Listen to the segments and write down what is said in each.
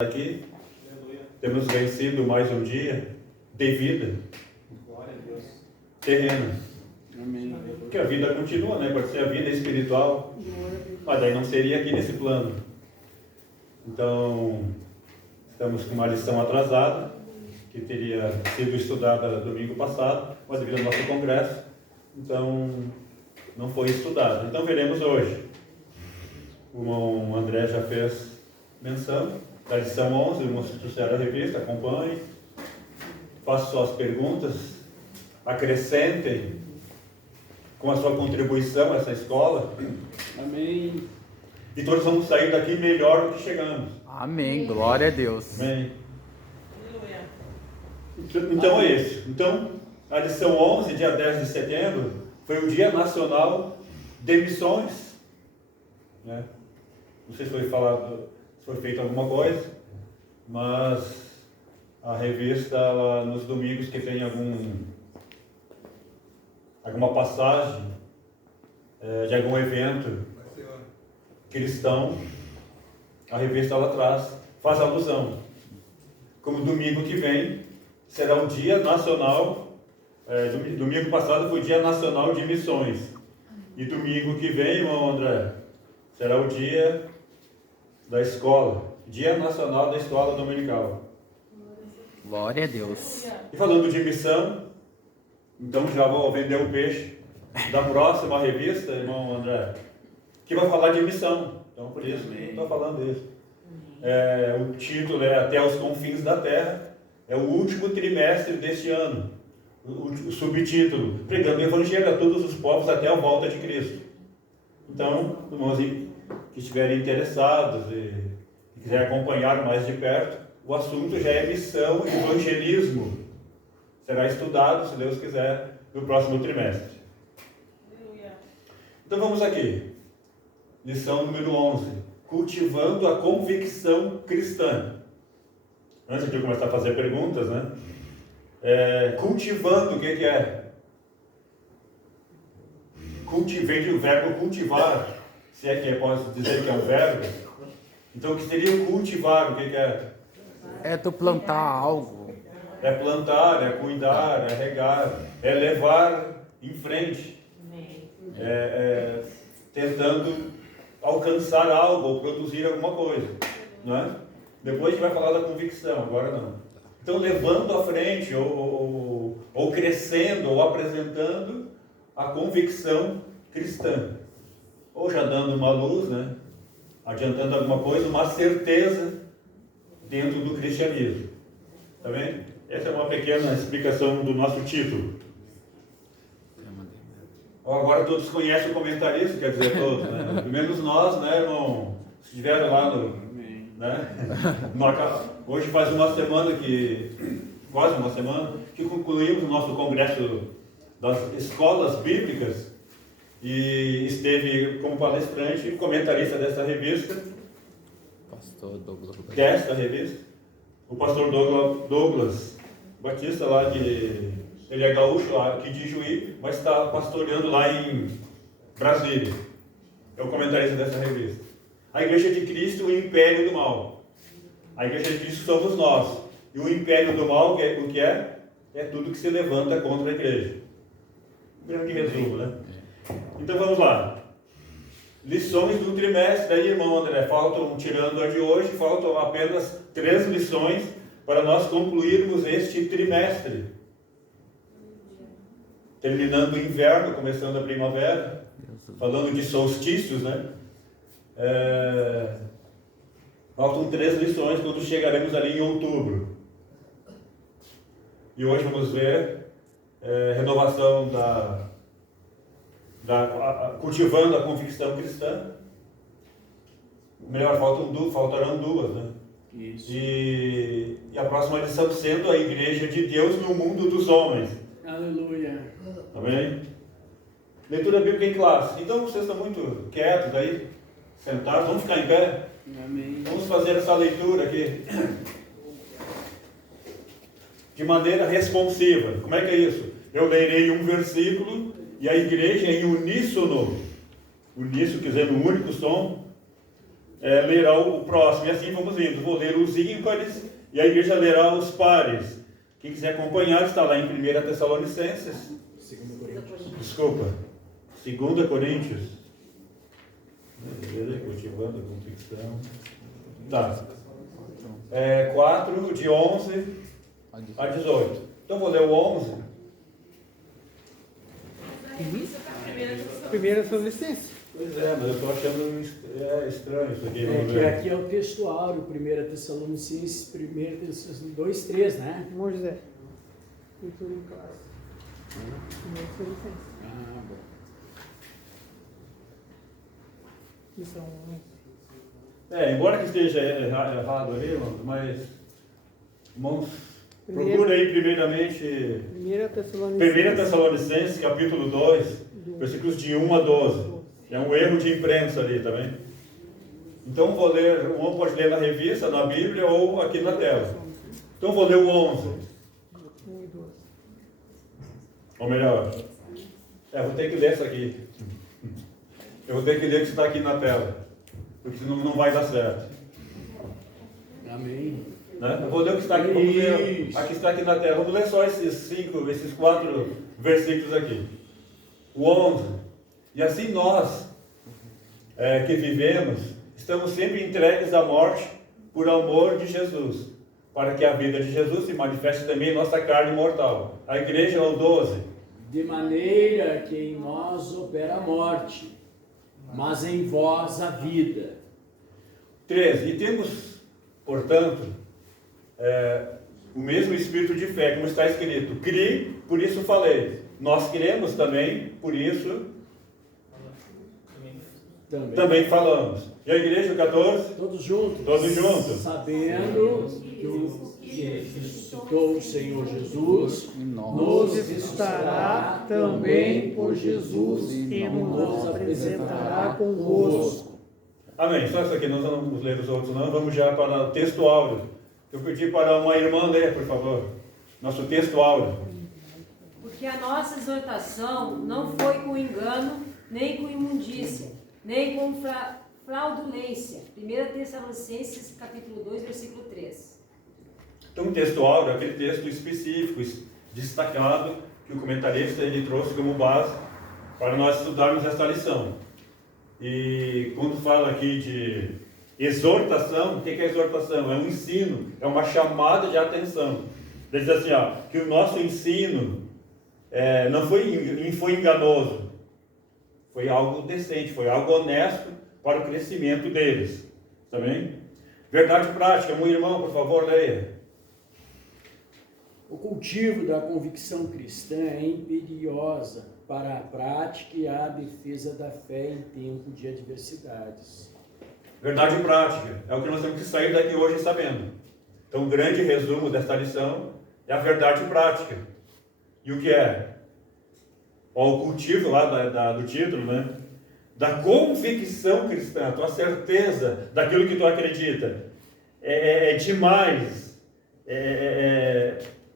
Aqui temos vencido mais um dia de vida terrena. Porque a vida continua, né? Pode ser a vida espiritual, mas daí não seria aqui nesse plano. Então, estamos com uma lição atrasada, que teria sido estudada domingo passado, mas devido ao nosso congresso, então não foi estudada. Então veremos hoje. O irmão André já fez menção da lição 11, o irmão se trouxeram a revista, acompanhem, façam suas perguntas, acrescentem com a sua contribuição a essa escola. Amém. E todos vamos sair daqui melhor do que chegamos. Amém, glória a Deus. Amém. Então é isso. Então, a lição 11, dia 10 de setembro, foi o Dia Nacional de Missões. Né? Não sei se foi falado, se foi feita alguma coisa, mas a revista, ela, nos domingos que tem alguma passagem de algum evento cristão, a revista ela faz alusão. Como domingo que vem será o Dia Nacional, domingo passado foi o Dia Nacional de Missões, e domingo que vem, irmão André, será o Dia da Escola, Dia Nacional da Escola Dominical. Glória a Deus. E falando de missão, então já vou vender o peixe da próxima revista, irmão André, que vai falar de missão. Então por isso eu estou falando isso. O título é Até os Confins da Terra, é o último trimestre deste ano. O subtítulo, Pregando o Evangelho a todos os povos até a volta de Cristo. Então, irmãos que estiverem interessados e quiserem acompanhar mais de perto, o assunto já é missão e evangelismo. Será estudado, se Deus quiser, no próximo trimestre. Então vamos aqui. Lição número 11. Cultivando a convicção cristã. Antes de eu começar a fazer perguntas, né? Cultivando, o que é? Vem do verbo cultivar, se é que posso dizer que é um verbo. Então o que seria cultivar, o que é? É tu plantar algo. É plantar, é cuidar, é regar, é levar em frente, tentando alcançar algo ou produzir alguma coisa, não é? Depois a gente vai falar da convicção, agora não. Então levando à frente ou crescendo ou apresentando a convicção cristã, ou já dando uma luz, né? Adiantando alguma coisa, uma certeza dentro do cristianismo. Tá bem? Essa é uma pequena explicação do nosso título. Agora todos conhecem o comentarista, quer dizer, todos, né? Menos nós, né, irmão? Se estiveram lá né? Hoje faz quase uma semana, que concluímos o nosso congresso das escolas bíblicas e esteve como palestrante e comentarista dessa revista. Pastor Douglas. Desta revista. O pastor Douglas Batista, ele é gaúcho aqui de Juí, mas está pastoreando lá em Brasília. É o comentarista dessa revista. A Igreja de Cristo, o Império do Mal. A Igreja de Cristo somos nós. E o Império do Mal, o que é? É tudo que se levanta contra a Igreja. Um grande resumo, né? Então vamos lá. Lições do trimestre. Aí, irmão André, tirando a de hoje, faltam apenas 3 lições para nós concluirmos este trimestre. Terminando o inverno, começando a primavera, falando de solstícios, né? Faltam 3 lições quando chegaremos ali em outubro. E hoje vamos ver renovação cultivando a convicção cristã. Melhor, faltarão 2, né? Isso. E a próxima lição sendo a Igreja de Deus no mundo dos homens. Aleluia. Amém? Leitura bíblica em classe. Então vocês estão muito quietos aí, sentados, vamos ficar em pé? Amém. Vamos fazer essa leitura aqui de maneira responsiva. Como é que é isso? Eu lerei um versículo e a igreja em uníssono, uníssono quer dizer no único som, lerá o próximo, e assim vamos indo. Vou ler os ímpares e a igreja lerá os pares. Quem quiser acompanhar, está lá em 1 Tessalonicenses. Desculpa, 2 Coríntios. Cultivando a convicção. Tá. 4, de 11 a 18. Então vou ler o 11. Primeira Tessalonicenses. Pois é, mas eu estou achando estranho isso aqui. Vamos Que ver. aqui é o textuário, 1 Tessalonicenses, 1 Tessalonicenses 2, 3, né? Irmão José. Cultura em classe. Primeira Tessalonicenses. Ah, bom. Lição 11. Embora que esteja errado ali, irmãos, mas irmãos, Primeiro- procura aí primeiramente Primeira Tessalonicenses. 1 Tessalonicenses, capítulo 2, versículos de 1 a 12. É um erro de imprensa ali também. Então vou ler, o irmão pode ler na revista, na Bíblia ou aqui na tela. Então vou ler o 11. 1 e 12. Ou melhor, vou ter que ler isso aqui. Eu vou ter que ler o que está aqui na tela, porque senão não vai dar certo. Amém. Né? Eu vou ler o que está aqui. Vamos ler, Isso. aqui está aqui na tela. Vamos ler só esses 4 versículos aqui. O 11. E assim nós, que vivemos, estamos sempre entregues à morte por amor de Jesus, para que a vida de Jesus se manifeste também em nossa carne mortal. A igreja é o 12. De maneira que em nós opera a morte, mas em vós a vida. 13. E temos, portanto, o mesmo espírito de fé, como está escrito: criei, por isso falei. Nós cremos também, por isso também falamos. E a igreja, 14? Todos juntos. Todos juntos. Sabendo que ressuscitou o Senhor Jesus, E nós. nos Ressuscitará também por Jesus e nos apresentará convosco. Amém. Só isso aqui, nós não vamos ler os outros não, vamos já para o texto áureo. Eu pedi para uma irmã ler, por favor, nosso texto áureo. Porque a nossa exortação não foi com engano, nem com imundícia, nem com fraudulência. 1 Tessalonicenses, capítulo 2, versículo 3. Então, o texto áureo é aquele texto específico, destacado, que o comentarista ele trouxe como base para nós estudarmos esta lição. E quando fala aqui de exortação, o que é exortação? É um ensino, é uma chamada de atenção. Ele diz assim, que o nosso ensino não foi enganoso, foi algo decente, foi algo honesto para o crescimento deles. Também? Verdade prática, um irmão, por favor, leia. o cultivo da convicção cristã é imperiosa para a prática e a defesa da fé em tempo de adversidades. Verdade prática, é o que nós temos que sair daqui hoje sabendo. Então, o grande resumo desta lição é a verdade prática. E o que é? O cultivo lá do título, né? Da convicção cristã, a tua certeza daquilo que tu acredita. É demais,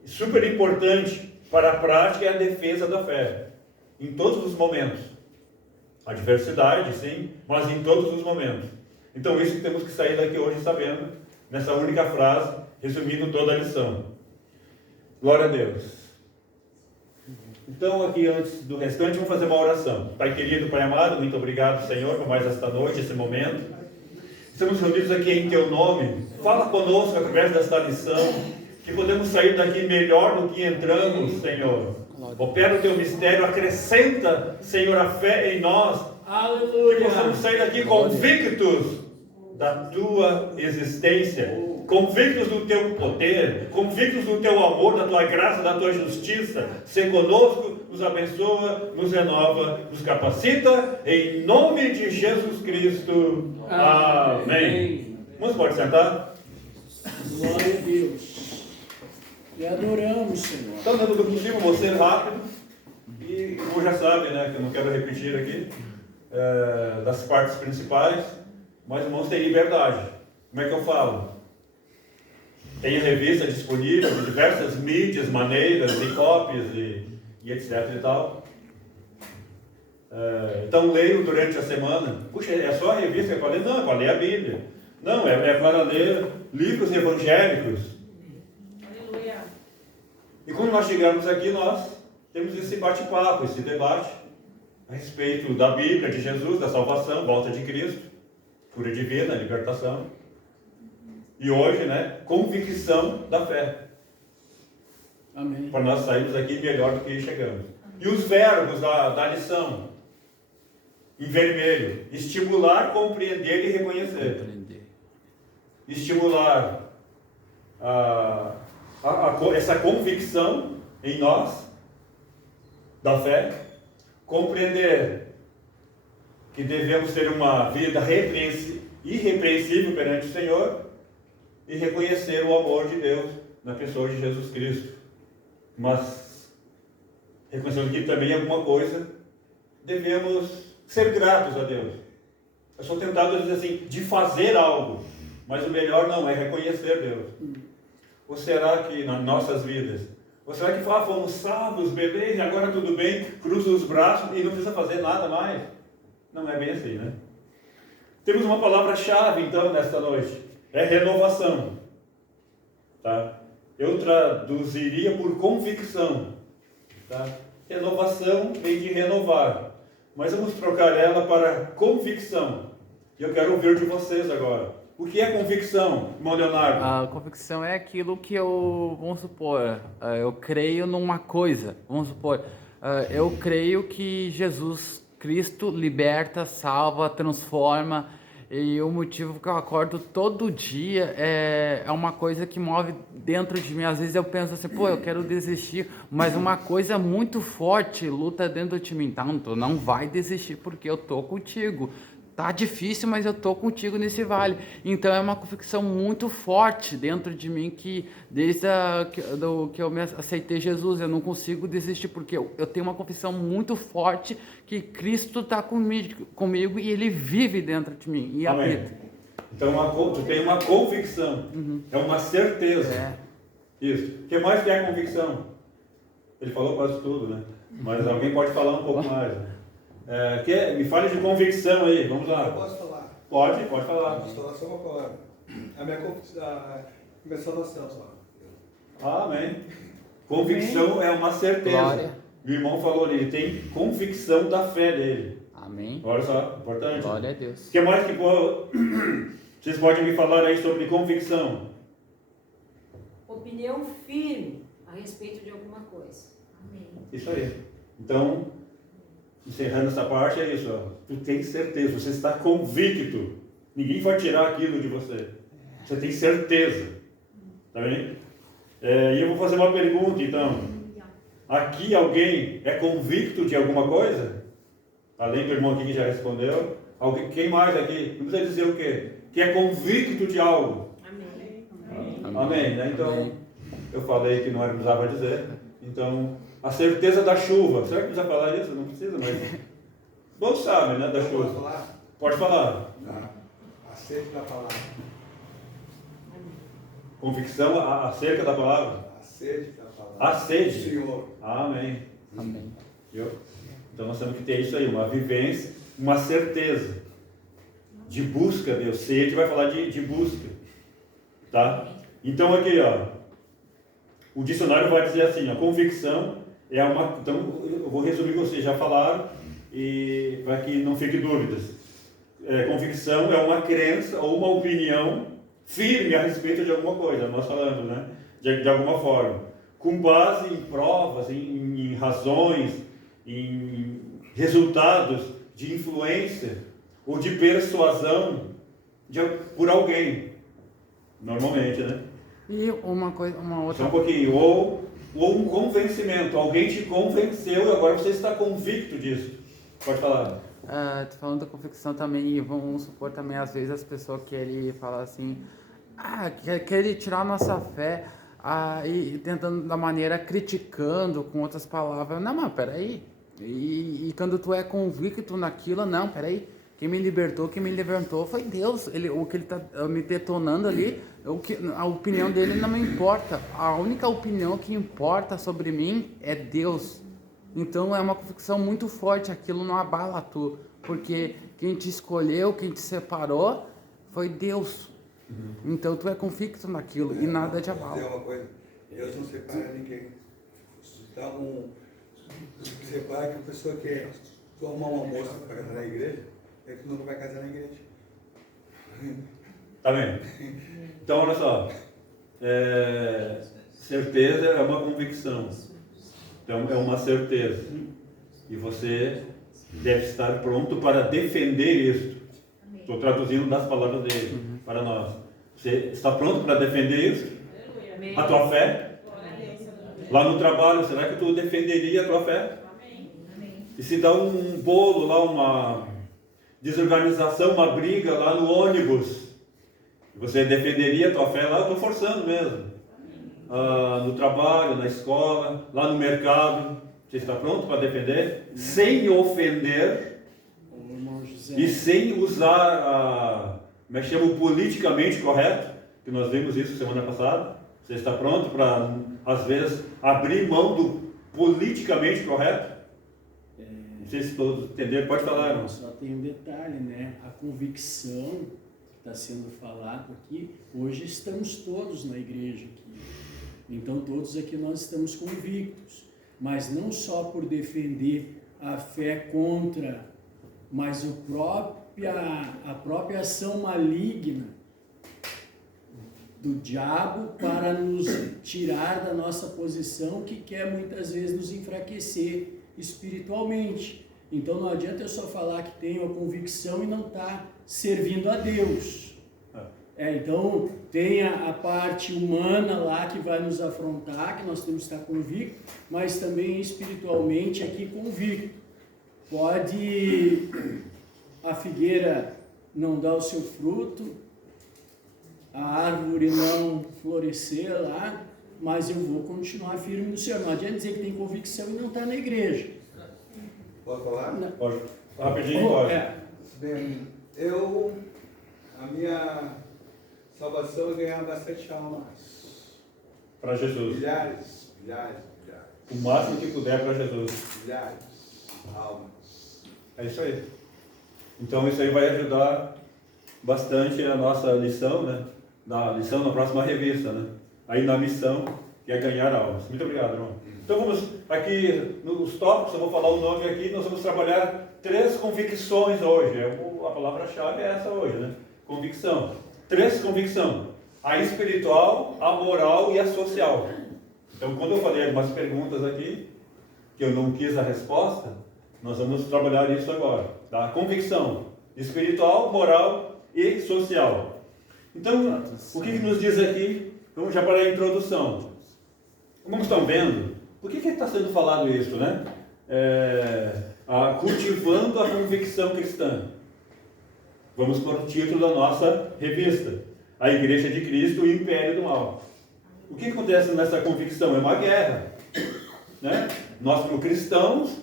super importante para a prática e a defesa da fé. Em todos os momentos. A diversidade, sim, mas em todos os momentos. Então, isso que temos que sair daqui hoje sabendo, nessa única frase, resumindo toda a lição. Glória a Deus. Então, aqui antes do restante, vamos fazer uma oração. Pai querido, Pai amado, muito obrigado, Senhor, por mais esta noite, esse momento. Estamos reunidos aqui em Teu nome. Fala conosco através desta lição, que podemos sair daqui melhor do que entramos, Senhor. Opera o Teu mistério, acrescenta, Senhor, a fé em nós. Aleluia! Que possamos sair daqui convictos da Tua existência, convictos do Teu poder, convictos do Teu amor, da Tua graça, da Tua justiça. Ser conosco, nos abençoa, nos renova, nos capacita, em nome de Jesus Cristo. Amém. Vamos, pode sentar? Glória a Deus. E adoramos, Senhor. Então, dentro do possível, vou ser rápido. E como já sabe, né, que eu não quero repetir aqui, das partes principais, mas irmãos têm liberdade. Como é que eu falo? Tem a revista disponível de diversas mídias, maneiras, e cópias e etc e tal. Então leio durante a semana. Puxa, é só a revista que é para ler? Não, é para ler a Bíblia. Não, é para ler livros evangélicos. Aleluia. E quando nós chegamos aqui, nós temos esse bate-papo, esse debate a respeito da Bíblia, de Jesus, da salvação, volta de Cristo, cura divina, libertação. E hoje, né, convicção da fé. Amém. Para nós sairmos aqui melhor do que chegamos. E os verbos da lição, em vermelho: estimular, compreender e reconhecer. Compreender. Estimular essa convicção em nós, da fé. Compreender que devemos ter uma vida irrepreensível perante o Senhor. E reconhecer o amor de Deus na pessoa de Jesus Cristo. Mas, reconhecendo que também alguma coisa, devemos ser gratos a Deus. Eu sou tentado a dizer assim, de fazer algo, mas o melhor não é reconhecer Deus. Ou será que nas nossas vidas, ou será que fomos salvos, beleza, agora tudo bem, cruza os braços e não precisa fazer nada mais? Não é bem assim, né? Temos uma palavra-chave então nesta noite. É renovação, tá? Eu traduziria por convicção, tá? Renovação vem de renovar, mas vamos trocar ela para convicção. E eu quero ouvir de vocês agora. O que é convicção, irmão Leonardo? A convicção é aquilo que eu, vamos supor, eu creio numa coisa, vamos supor, eu creio que Jesus Cristo liberta, salva, transforma. E o motivo que eu acordo todo dia é uma coisa que move dentro de mim. Às vezes eu penso assim, pô, eu quero desistir, mas uma coisa muito forte luta dentro de mim. Então, tu não vai desistir porque eu tô contigo. Tá difícil, mas eu tô contigo nesse vale. Então é uma convicção muito forte dentro de mim que desde que eu me aceitei Jesus, eu não consigo desistir porque eu tenho uma convicção muito forte que Cristo está comigo e Ele vive dentro de mim e Amém. habita. Então tu tem uma convicção, é uma certeza. É. Isso. O que mais que é convicção? Ele falou quase tudo, né? Mas alguém pode falar um pouco mais. Né? Me fale de convicção aí, vamos lá. Eu posso falar? Pode falar. Posso falar só uma palavra. A minha convicção da só. Amém. Convicção é uma certeza. Glória. O irmão falou ali, ele tem convicção da fé dele. Amém. Olha só, importante. Glória a Deus. O que mais que vocês podem me falar aí sobre convicção? Opinião firme a respeito de alguma coisa. Amém. Isso aí. Então, encerrando essa parte, é isso. Ó. Tu tem certeza, você está convicto. Ninguém vai tirar aquilo de você. Você tem certeza. Tá bem? E eu vou fazer uma pergunta, então. Aqui alguém é convicto de alguma coisa? Além do irmão aqui que já respondeu. Quem mais aqui? Não precisa dizer o quê? Que é convicto de algo. Amém. Amém, né? Então, Amém. eu falei que não precisava dizer. Então, a certeza da chuva. Será que precisa falar isso? Não precisa, mas... Todos sabem, né, da Posso chuva. falar? Pode falar. Acerca da palavra. Convicção acerca da palavra. Acerca da palavra. A sede. Do Senhor. Amém. Amém. Viu? Então, nós temos que ter isso aí, uma vivência, uma certeza de busca, Deus. Sede vai falar de busca. Tá? Então, aqui, ó. O dicionário vai dizer assim, a convicção é uma... Então, eu vou resumir o que vocês já falaram, e para que não fique dúvidas. Convicção é uma crença ou uma opinião firme a respeito de alguma coisa, nós falamos, né? De alguma forma. Com base em provas, em razões, em resultados de influência ou de persuasão por alguém. Normalmente, né? E uma outra... Só um pouquinho. Ou um convencimento. Alguém te convenceu e agora você está convicto disso. Pode falar. Tô falando da convicção também, e vamos supor também, às vezes as pessoas querem falar assim, querem tirar a nossa fé, e tentando da maneira criticando com outras palavras. Não, mas peraí. E quando tu é convicto naquilo, não, peraí. Quem me libertou, quem me levantou foi Deus. O que ele está me detonando ali, a opinião dele não me importa. A única opinião que importa sobre mim é Deus. Então é uma convicção muito forte, aquilo não abala tu, porque quem te escolheu, quem te separou, foi Deus. Então tu é convicto naquilo e nada te abala. Dizer uma coisa, Deus não separa ninguém. Então, separa que a pessoa quer tu arrumar uma moça para casar na igreja, é que tu nunca vai casar na igreja. Tá vendo? Então, olha só. Certeza é uma convicção. Então, é uma certeza. E você deve estar pronto para defender isso. Estou traduzindo das palavras dele para nós. Você está pronto para defender isso? A tua fé? Lá no trabalho, será que tu defenderia a tua fé? E se dá um bolo lá, uma desorganização, uma briga lá no ônibus, você defenderia a tua fé lá? Eu estou forçando mesmo. No trabalho, na escola, lá no mercado, você está pronto para defender? Sem ofender e sem usar, como é que chama, o politicamente correto, que nós vimos isso semana passada. Você está pronto para, às vezes, abrir mão do politicamente correto? Não sei se todos entenderam, pode falar, irmão. Só tem um detalhe, né? A convicção que está sendo falado aqui, hoje estamos todos na igreja aqui. Então todos aqui nós estamos convictos, mas não só por defender a fé contra, mas a própria ação maligna do diabo para nos tirar da nossa posição, que quer muitas vezes nos enfraquecer espiritualmente. Então não adianta eu só falar que tenho a convicção e não estar servindo a Deus. Então tem a parte humana lá que vai nos afrontar, que nós temos que estar convictos, mas também espiritualmente aqui convicto. Pode a figueira não dar o seu fruto, a árvore não florescer lá, mas eu vou continuar firme no Senhor. Não adianta dizer que tem convicção e não está na igreja. Posso falar? Pode. Rapidinho, pode. Bem, a minha salvação é ganhar bastante almas. Para Jesus. Milhares. O máximo que puder para Jesus. Milhares almas. É isso aí. Então isso aí vai ajudar bastante a nossa lição, né? Da lição na próxima revista, né? Aí na missão, que é ganhar almas. Muito obrigado, irmão. Então vamos aqui nos tópicos, eu vou falar o nome aqui, nós vamos trabalhar 3 convicções hoje. A palavra-chave é essa hoje, né? Convicção. 3 convicções. A espiritual, a moral e a social. Então quando eu falei algumas perguntas aqui, que eu não quis a resposta, nós vamos trabalhar isso agora. Tá? Convicção espiritual, moral e social. Então, o que nos diz aqui? Vamos já para a introdução. Como estão vendo, por que está sendo falado isso, né? Cultivando a convicção cristã. Vamos para o título da nossa revista. A Igreja de Cristo, o Império do Mal. O que acontece nessa convicção? É uma guerra. Né? Nós, como cristãos,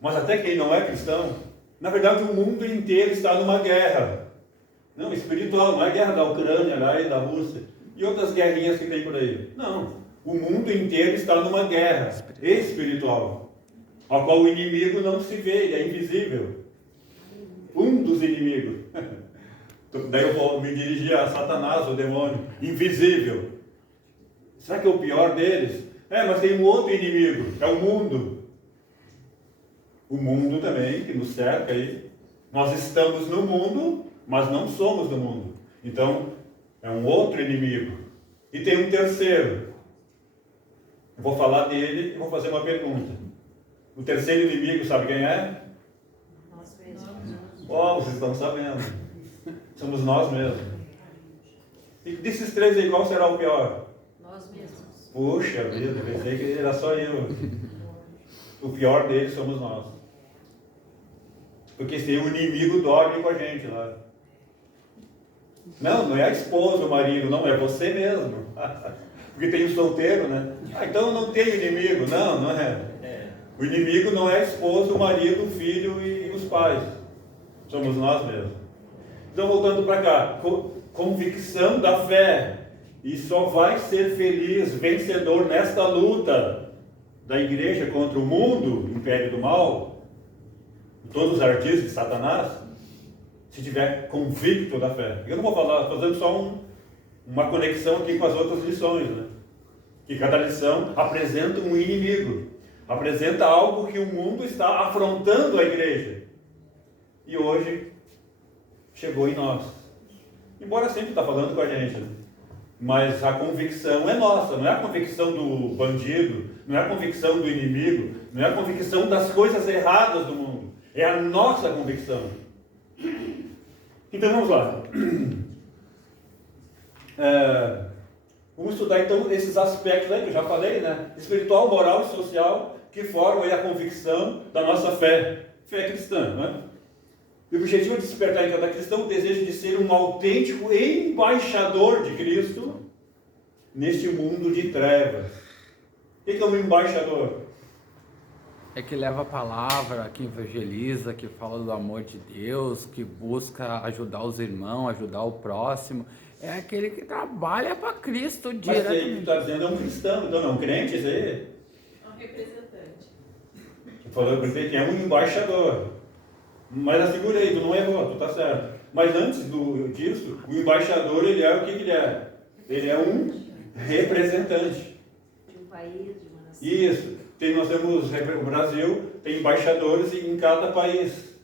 mas até quem não é cristão, na verdade o mundo inteiro está numa guerra. Não, espiritual, não é a guerra da Ucrânia lá e da Rússia e outras guerrinhas que tem por aí. Não, o mundo inteiro está numa guerra espiritual, a qual o inimigo não se vê, ele é invisível. Um dos inimigos. Daí eu vou me dirigir a Satanás, o demônio, invisível. Será que é o pior deles? Mas tem um outro inimigo, é o mundo. O mundo também, que nos cerca aí. Nós estamos no mundo, mas não somos do mundo. Então, é um outro inimigo. E tem um terceiro. Eu vou falar dele e vou fazer uma pergunta. O terceiro inimigo, sabe quem é? Nós mesmos. Vocês estão sabendo. Somos nós mesmos. E desses 3 aí, qual será o pior? Nós mesmos. Puxa vida, pensei que era só eu. O pior deles somos nós. Porque se o inimigo dorme com a gente lá. Não é a esposa, o marido, não, é você mesmo. Porque tem um solteiro, né? Então não tem inimigo. Não é. O inimigo não é a esposa, o marido, o filho e os pais. Somos nós mesmos. Então voltando para cá, convicção da fé. E só vai ser feliz, vencedor nesta luta. da igreja contra o mundo, o império do mal, todos os artistas de Satanás, se tiver convicto da fé. Eu não vou falar, estou fazendo só uma conexão aqui com as outras lições, né? Que cada lição apresenta um inimigo, apresenta algo que o mundo está afrontando a igreja. E hoje chegou em nós. Embora sempre está falando com a gente, né? Mas a convicção é nossa, não é a convicção do bandido, não é a convicção do inimigo, não é a convicção das coisas erradas do mundo, é a nossa convicção. Então vamos lá. Vamos estudar então esses aspectos aí que eu já falei, né? Espiritual, moral e social, que formam aí a convicção da nossa fé cristã, né? E o objetivo é despertar em cada cristão o desejo de ser um autêntico embaixador de Cristo neste mundo de trevas. O que é um embaixador? É que leva a palavra, que evangeliza, que fala do amor de Deus, que busca ajudar os irmãos, ajudar o próximo. É aquele que trabalha para Cristo Mas diretamente. aí que está dizendo é um cristão, então não é um crente, isso aí? É um representante. Falou que é um embaixador. Mas assegura aí, tu não errou, tu tá certo. Mas antes disso, o embaixador, ele é o que ele é? Ele é um representante. De um país, de uma nação. Isso. Nós temos, o Brasil tem embaixadores em cada país.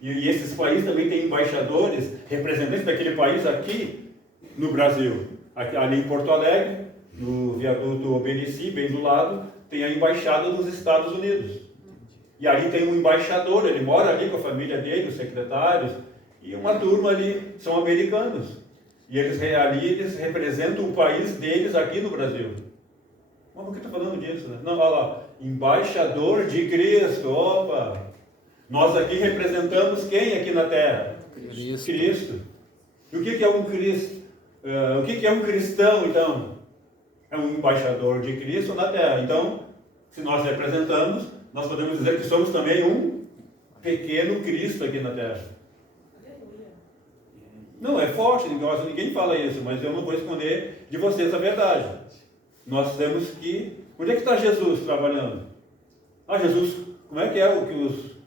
E esses países também têm embaixadores, representantes daquele país aqui no Brasil. Ali em Porto Alegre, no viaduto Obenici, bem do lado, tem a embaixada dos Estados Unidos. E ali tem um embaixador, ele mora ali com a família dele, os secretários, e uma turma ali, são americanos. E eles representam o país deles aqui no Brasil. Mas por que está falando disso, né? Não, olha lá, embaixador de Cristo, opa! Nós aqui representamos quem aqui na Terra? Cristo. E o que é um Cristo? O que é um cristão, então? É um embaixador de Cristo na Terra. Então, se nós representamos, nós podemos dizer que somos também um pequeno Cristo aqui na Terra. Não, é forte, ninguém fala isso, mas eu não vou esconder de vocês a verdade. Nós temos que... Onde é que está Jesus trabalhando? Jesus, como é que é o que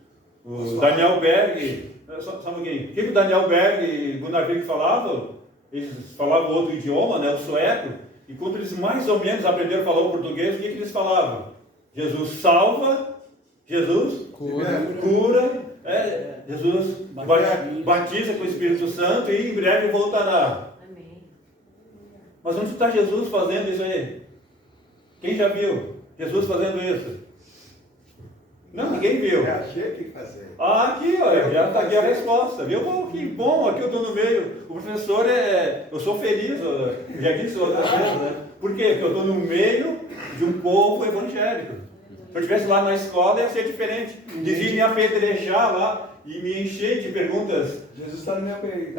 o Daniel Berg... Só um pouquinho. O que o Daniel Berg e Gunnar Vig falavam? Eles falavam outro idioma, né, o sueco, e quando eles mais ou menos aprenderam a falar o português, o que eles falavam? Jesus salva, Jesus cura, Jesus batiza com o Espírito Santo e em breve voltará. Amém. Mas onde está Jesus fazendo isso aí? Quem já viu Jesus fazendo isso? Não, ninguém viu. É, achei que fazer. Aqui, olha, já está aqui a resposta, viu? Bom, que bom, aqui eu estou no meio. O professor eu sou feliz, eu já disse outras vezes, né? Por quê? Porque eu estou no meio de um povo evangélico. Se eu estivesse lá na escola, ia ser diferente. Dizia me apedrejar lá e me encher de perguntas Jesus está no meu peito.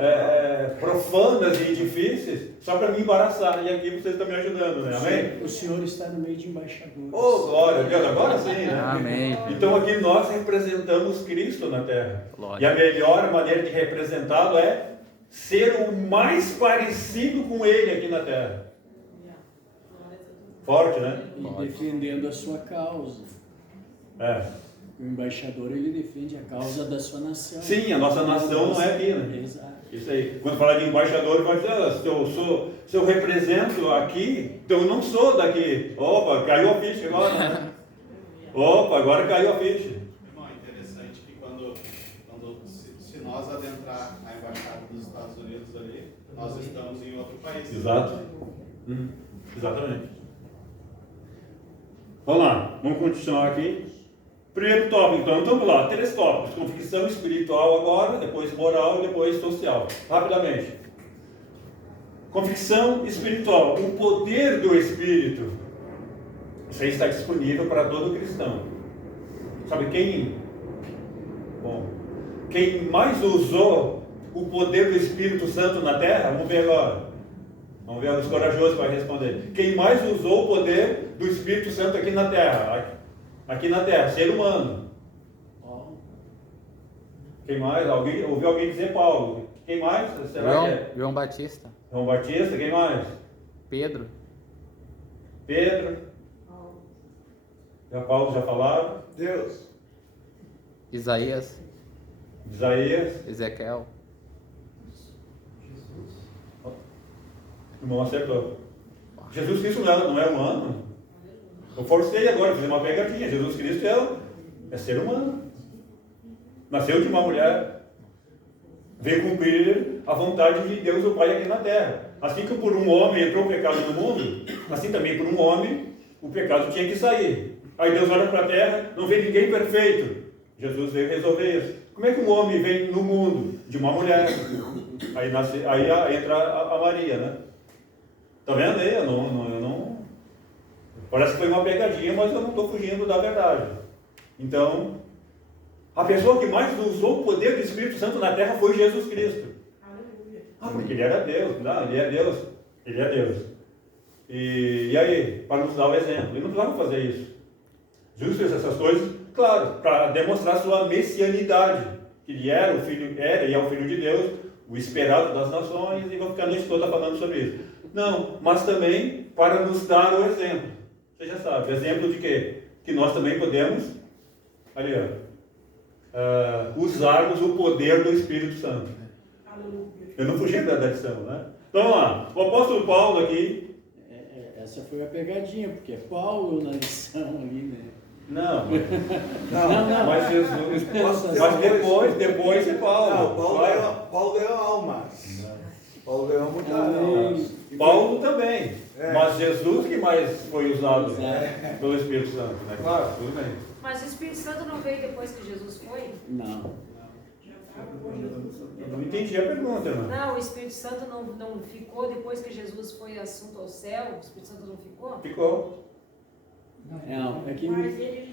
profanas e difíceis, só para me embaraçar. E aqui vocês estão me ajudando, né? Amém? O Senhor está no meio de embaixadores. Oh, glória a Deus, agora sim, né? Amém. Então aqui nós representamos Cristo na Terra. Glória. E a melhor maneira de representá-lo é ser o mais parecido com Ele aqui na Terra. Forte, né? E defendendo a sua causa. O embaixador, ele defende a causa da sua nação. Sim, a nossa nação não é aqui, né? Exato. Isso aí. Quando falar de embaixador, vai dizer, se eu represento aqui, então eu não sou daqui. Opa, caiu a ficha agora, né? Opa, agora caiu a ficha. Irmão, é interessante que se nós adentrar a embaixada dos Estados Unidos ali, nós estamos em outro país. Exato. Exatamente. Vamos lá, vamos continuar aqui. Primeiro tópico, então vamos lá, 3 tópicos: convicção espiritual agora, depois moral e depois social. Rapidamente. Convicção espiritual, o poder do Espírito. Isso aí está disponível para todo cristão. Sabe quem? Bom, quem mais usou o poder do Espírito Santo na Terra? Vamos ver agora. Vamos ver os corajosos para responder. Quem mais usou o poder do Espírito Santo aqui na Terra? Aqui na Terra, ser humano. Quem mais? Ouviu alguém dizer Paulo? Quem mais? Será que é? João Batista. João Batista, quem mais? Pedro. Pedro. Paulo já falava. Deus. Isaías, Isaías. Ezequiel. O irmão acertou. Jesus Cristo não é humano. Eu forcei agora, fiz uma pegadinha. Jesus Cristo é ser humano. Nasceu de uma mulher. Veio cumprir a vontade de Deus, o Pai, aqui na terra. Assim que por um homem entrou o pecado no mundo, assim também por um homem o pecado tinha que sair. Aí Deus olha para a terra, não vê ninguém perfeito. Jesus veio resolver isso. Como é que um homem vem no mundo? De uma mulher. Aí entra a Maria, né? Tá vendo aí? Eu não... Parece que foi uma pegadinha, mas eu não estou fugindo da verdade. Então, a pessoa que mais usou o poder do Espírito Santo na terra foi Jesus Cristo. Porque ele era Deus. Não, ele é Deus. Ele é Deus. E aí, para nos dar o exemplo. Ele não precisava fazer isso. Jesus fez essas coisas, claro, para demonstrar sua messianidade. Que ele era e é o Filho de Deus, o esperado das nações, e vou ficar a noite toda falando sobre isso. Não, mas também para nos dar o exemplo. Você já sabe, exemplo de quê? Que nós também podemos, ali ó, usarmos o poder do Espírito Santo. Eu não fugi da lição, né? Então vamos lá, o apóstolo Paulo aqui. Essa foi a pegadinha, porque é Paulo na lição ali, né? Não, Não. mas Jesus, mas depois é Paulo. Não, Paulo ganhou almas. Paulo ganhou muitas almas. Paulo também. Mas Jesus que mais foi usado pelo Espírito Santo, né? Claro, tudo bem. Mas o Espírito Santo não veio depois que Jesus foi? Não. Eu não entendi a pergunta, irmão. Não, o Espírito Santo não ficou depois que Jesus foi assunto ao céu? O Espírito Santo não ficou? Ficou. Não, é que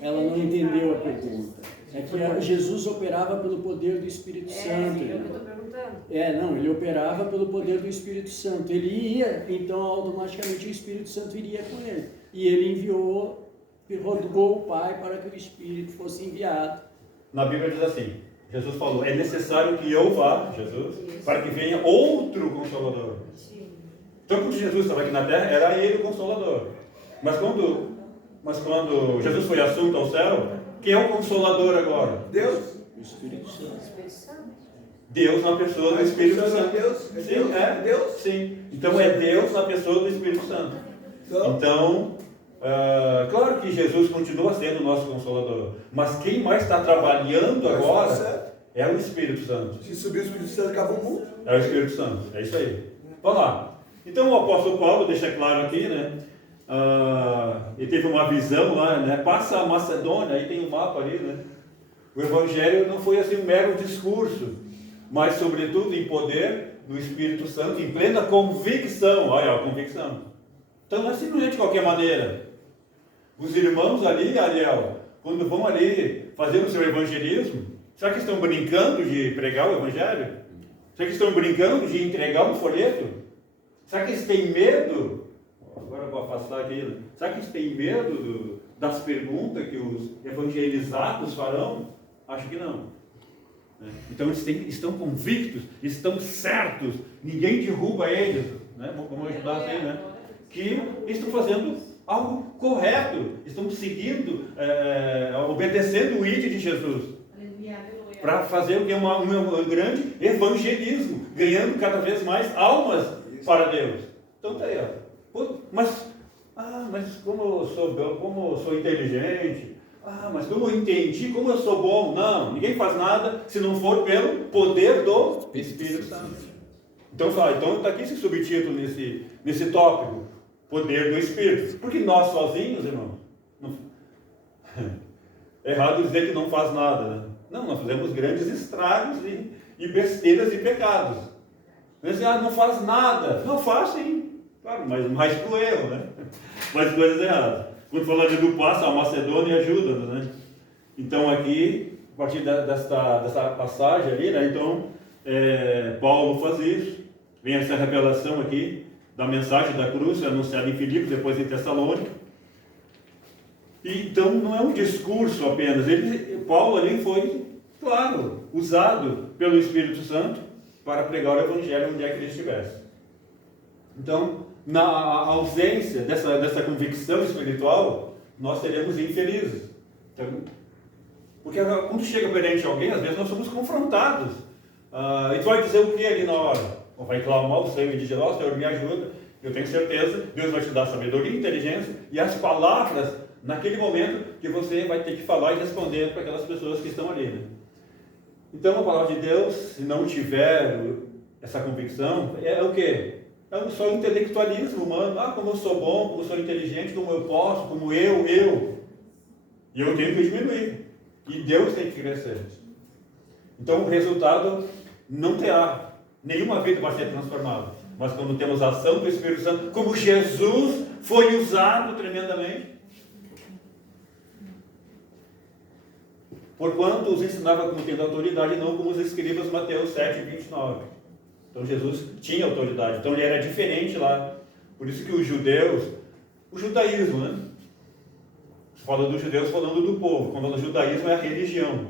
ela não entendeu a pergunta. É que Jesus operava pelo poder do Espírito Santo. É o que eu estou perguntando. Não, ele operava pelo poder do Espírito Santo. Ele ia, então automaticamente o Espírito Santo iria com ele. E ele enviou, rogou o Pai para que o Espírito fosse enviado. Na Bíblia diz assim, Jesus falou, é necessário que eu vá, Jesus, para que venha outro Consolador. Sim. Então quando Jesus estava aqui na terra, era ele o Consolador. Mas quando Jesus foi assunto ao céu, quem é o Consolador agora? Deus. O Espírito Santo. Espírito Santo. Deus na pessoa do Espírito Santo. Deus? Sim, É Deus? Sim. Então é Deus na pessoa do Espírito Santo. Então, claro que Jesus continua sendo o nosso Consolador. Mas quem mais está trabalhando agora é o Espírito Santo. Se subir o Espírito Santo, acaba o mundo. É o Espírito Santo. É isso aí. Vamos lá. Então o apóstolo Paulo deixa claro aqui, né? Ele teve uma visão lá, né? Passa a Macedônia, aí tem um mapa ali, né? O Evangelho não foi assim um mero discurso, mas sobretudo em poder do Espírito Santo, em plena convicção. Olha a convicção. Então não é simplesmente de qualquer maneira. Os irmãos ali, Ariel, quando vão ali fazer o seu evangelismo, será que estão brincando de pregar o Evangelho? Será que estão brincando de entregar um folheto? Será que eles têm medo? Agora eu vou afastar aqui. Será que eles têm medo das perguntas que os evangelizados farão? Acho que não. Então eles estão convictos, estão certos, ninguém derruba eles. Né? Vamos ajudar assim, né? Que eles estão fazendo algo correto, estão seguindo, obedecendo o ID de Jesus. Para fazer um grande evangelismo, ganhando cada vez mais almas para Deus. Então tá aí, ó. Mas como eu sou inteligente, mas como eu entendi, como eu sou bom. Não, ninguém faz nada se não for pelo poder do Espírito Santo. Então está aqui esse subtítulo nesse tópico, poder do Espírito. Porque nós sozinhos, irmão, é errado dizer que não faz nada, né? Não, nós fazemos grandes estragos e besteiras e pecados. Não faz nada. Não faz sim, claro, mas mais que o erro, né? Faz coisas erradas. Quando fala de do passo, a Macedônia ajuda-nos, né? Então aqui, a partir dessa passagem ali, né? Então, Paulo faz isso. Vem essa revelação aqui da mensagem da cruz, anunciada em Filipos, depois em Tessalônica. E, então não é um discurso apenas. Paulo ali foi, claro, usado pelo Espírito Santo para pregar o Evangelho onde é que ele estivesse. Então, na ausência dessa convicção espiritual, nós seremos infelizes. Então, porque quando chega perante alguém, às vezes nós somos confrontados. E tu vai dizer o que ali na hora? Ou vai clamar o Senhor e dizer, ó Senhor, me ajuda. Eu tenho certeza, Deus vai te dar sabedoria, inteligência e as palavras naquele momento que você vai ter que falar e responder para aquelas pessoas que estão ali. Né? Então a palavra de Deus, se não tiver essa convicção, é o quê? É só intelectualismo humano. Como eu sou bom, como eu sou inteligente, como eu posso, como eu. E eu tenho que diminuir. E Deus tem que crescer. Então o resultado não terá. Nenhuma vida vai ser transformada. Mas quando temos a ação do Espírito Santo, como Jesus foi usado tremendamente, porquanto os ensinava como tendo autoridade, não como os escribas, Mateus 7, 29. Então Jesus tinha autoridade, então ele era diferente lá. Por isso que os judeus, o judaísmo, né? Você fala dos judeus falando do povo, quando o judaísmo é a religião.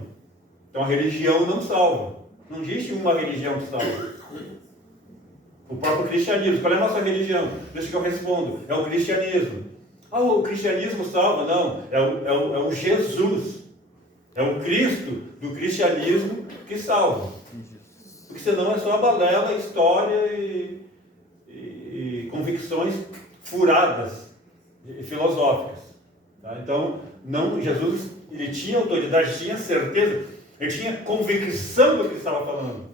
Então a religião não salva. Não existe uma religião que salva. O próprio cristianismo, qual é a nossa religião? Deixa que eu respondo, é o cristianismo. O cristianismo salva? Não, é o Jesus. É o Cristo do cristianismo que salva. Porque senão é só balela, história e convicções furadas, filosóficas. Tá? Então, Jesus, ele tinha autoridade, tinha certeza, ele tinha convicção do que ele estava falando.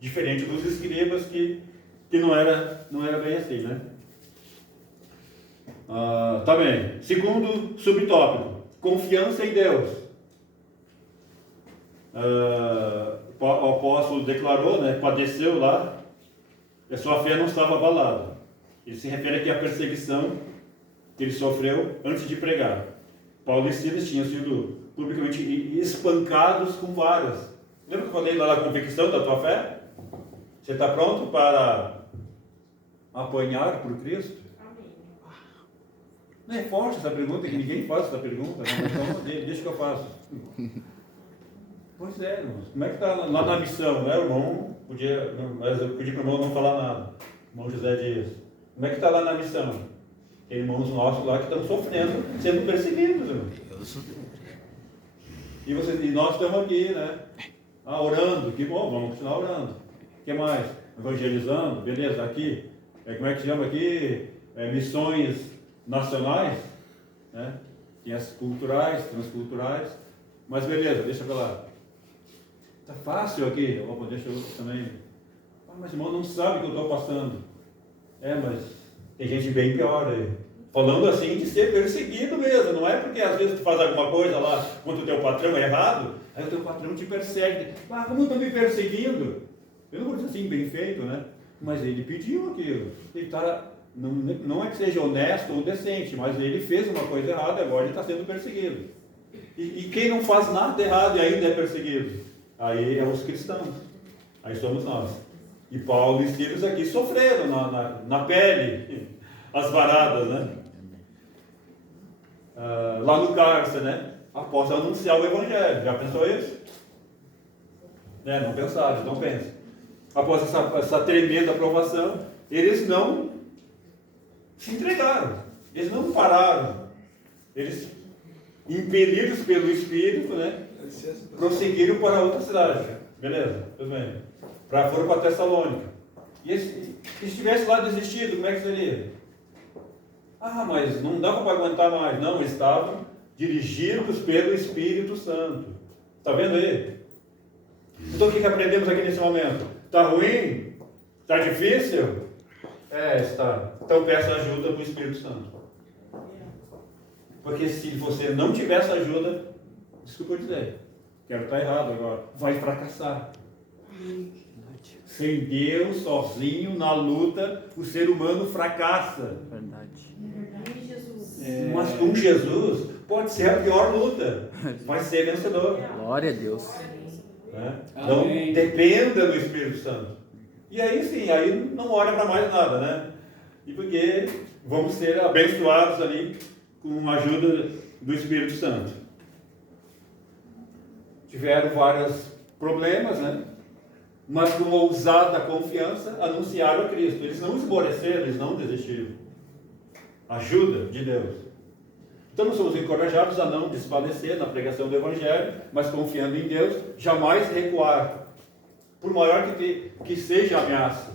Diferente dos escribas que não era bem assim, né? Tá bem. Segundo subtópico, confiança em Deus. O apóstolo declarou, né, padeceu lá, e a sua fé não estava abalada. Ele se refere aqui à perseguição que ele sofreu antes de pregar. Paulo e Silas tinham sido publicamente espancados com varas. Lembra que eu falei lá da convicção da tua fé? Você está pronto para apanhar por Cristo? Amém. Não é forte essa pergunta, que ninguém faz essa pergunta. Então, deixa que eu faço. Pois é, irmãos. Como é que está lá na missão? Né? O irmão mas eu pedi para o irmão não falar nada. O irmão José Dias. Como é que está lá na missão? Tem irmãos nossos lá que estão sofrendo, sendo perseguidos. Irmão. E nós estamos aqui, né? Orando. Que bom, vamos continuar orando. O que mais? Evangelizando. Beleza, aqui. Como é que se chama aqui? Missões nacionais. Né? Tem as culturais, transculturais. Mas beleza, deixa pra lá. Tá fácil aqui. Opa, deixa eu também. Mas irmão não sabe o que eu estou passando. Mas tem gente bem pior aí. Falando assim de ser perseguido mesmo. Não é porque às vezes tu faz alguma coisa lá contra o teu patrão é errado, aí o teu patrão te persegue. Como estão me perseguindo? Eu não vou dizer assim, bem feito, né? Mas ele pediu aquilo. Ele está. Não é que seja honesto ou decente, mas ele fez uma coisa errada, agora ele está sendo perseguido. E quem não faz nada errado e ainda é perseguido? Aí é os cristãos. Aí somos nós. E Paulo e Silas aqui sofreram na pele as varadas, né? Lá no cárcere, né? Após anunciar o Evangelho. Já pensou isso? Não pensaram, então pensa. Após essa tremenda provação, eles não se entregaram. Eles não pararam. Eles, impelidos pelo Espírito, né, prosseguiram para outra cidade. Beleza, tudo bem. Foram para Tessalônica. E se estivesse lá desistido, como é que seria? Mas não dava para aguentar mais. Não, estavam dirigidos pelo Espírito Santo. Está vendo aí? Então o que aprendemos aqui nesse momento? Está ruim? Está difícil? Está. Então peça ajuda para o Espírito Santo. Porque se você não tiver essa ajuda, desculpa eu dizer, quero estar errado agora, vai fracassar. Sem Deus, sozinho, na luta, o ser humano fracassa. Verdade. Mas com Jesus, pode ser a pior luta, vai ser vencedor. Glória a Deus. Então, dependa do Espírito Santo. E aí sim, aí não olha para mais nada, né? E porque vamos ser abençoados ali com a ajuda do Espírito Santo. Tiveram vários problemas, né? Mas com ousada confiança anunciaram a Cristo. Eles não esmoreceram, eles não desistiram. Ajuda de Deus. Então nós somos encorajados a não desfalecer na pregação do Evangelho, mas confiando em Deus, jamais recuar, por maior que seja a ameaça.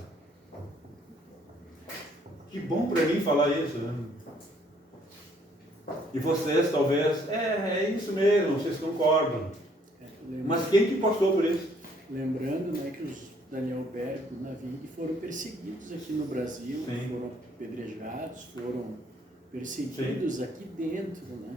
Que bom para mim falar isso, né? E vocês talvez, é isso mesmo, vocês concordam. Mas quem que passou por isso? Lembrando, né, que os Daniel Berg e o Navig foram perseguidos aqui no Brasil, Sim. foram apedrejados, foram perseguidos aqui dentro, né?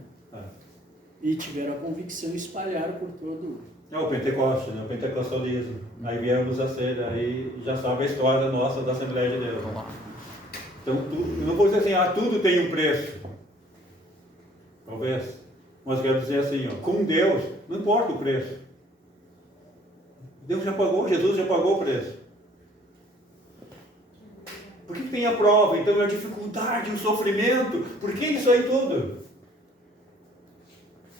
E tiveram a convicção e espalharam por todo... É o Pentecoste, né? O pentecostalismo. Aí viemos a ser, aí já sabe a história nossa da Assembleia de Deus. Vamos lá. Então, não vou dizer assim, tudo tem um preço. Talvez. Mas quero dizer assim, com Deus, não importa o preço. Deus já pagou, Jesus já pagou o preço. Por que tem a prova? Então é a dificuldade, o sofrimento. Por que isso aí tudo?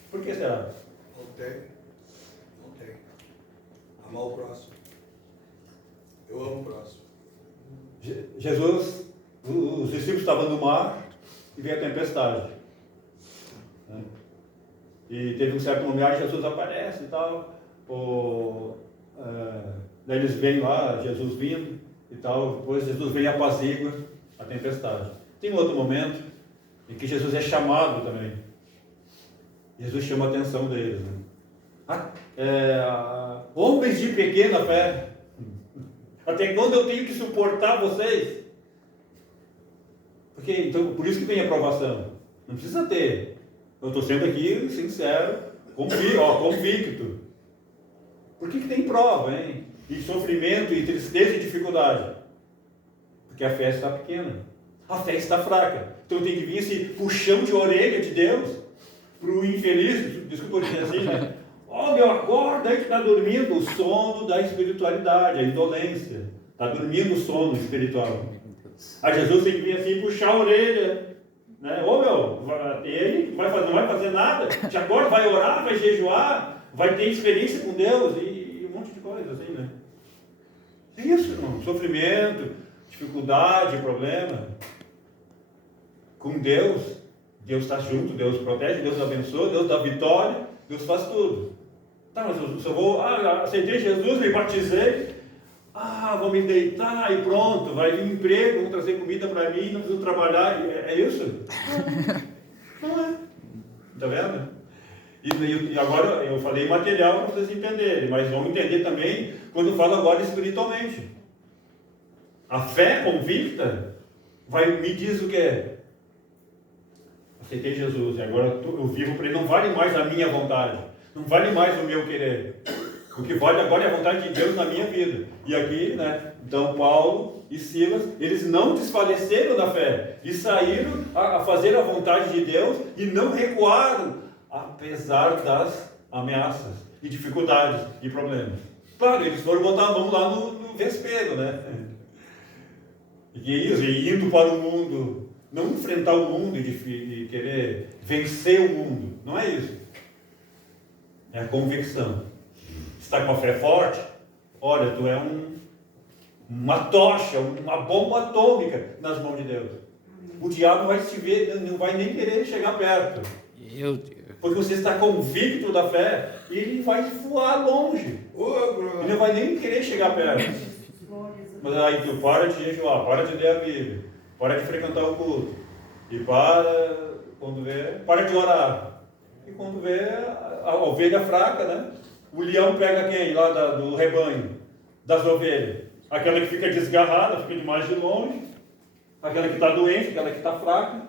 Por que será? Não tem. Amar o próximo. Eu amo o próximo. Jesus, os discípulos estavam no mar e veio a tempestade. E teve um certo momento que Jesus aparece e tal. Daí eles veem lá, Jesus vindo e tal. Depois Jesus vem e apazigua a tempestade. Tem um outro momento em que Jesus é chamado também. Jesus chama a atenção deles. Homens de pequena fé. Até quando eu tenho que suportar vocês? Porque, então, por isso que vem a aprovação. Não precisa ter. Eu estou sendo aqui sincero, convicto. Por que tem prova, hein? E sofrimento, e tristeza e dificuldade? Porque a fé está pequena. A fé está fraca. Então tem que vir esse puxão de orelha de Deus para o infeliz, desculpa dizer assim, né? Meu, acorda aí que está dormindo. O sono da espiritualidade, a indolência. Está dormindo o sono espiritual. A Jesus tem que vir assim, puxar a orelha. Né? Ele não vai fazer nada. Te acorda, vai orar, vai jejuar, vai ter experiência com Deus e um monte de coisa assim, né? É isso, irmão. Sofrimento, dificuldade, problema. Com Deus está junto, Deus protege, Deus abençoa, Deus dá vitória, Deus faz tudo. Tá, mas eu só vou, aceitei Jesus, me batizei, vou me deitar e pronto, vai vir emprego, vão trazer comida para mim, não preciso trabalhar, é isso? Não é. Tá vendo? E agora eu falei material para vocês entenderem, mas vão entender também quando eu falo agora espiritualmente. A fé convicta me diz o que é. Aceitei Jesus, e agora eu vivo para Ele, não vale mais a minha vontade, não vale mais o meu querer. O que vale agora é a vontade de Deus na minha vida. E aqui, né, então Paulo e Silas, eles não desfaleceram da fé, e saíram a fazer a vontade de Deus, e não recuaram, apesar das ameaças, e dificuldades, e problemas. Claro, eles foram botar a mão lá no vespeiro, né? E indo para o mundo, não enfrentar o mundo e querer vencer o mundo, não é isso. É a convicção. Está com a fé forte? Olha, tu é uma tocha, uma bomba atômica nas mãos de Deus. O diabo vai te ver, não vai nem querer chegar perto. Porque você está convicto da fé, e ele vai voar longe. Ele não vai nem querer chegar perto. Mas aí tu para de jejuar, para de ler a Bíblia, para de frequentar o culto. E para de orar. E quando vê a ovelha fraca, né? O leão pega quem? Lá do rebanho, das ovelhas. Aquela que fica desgarrada, fica de mais de longe. Aquela que está doente, aquela que está fraca.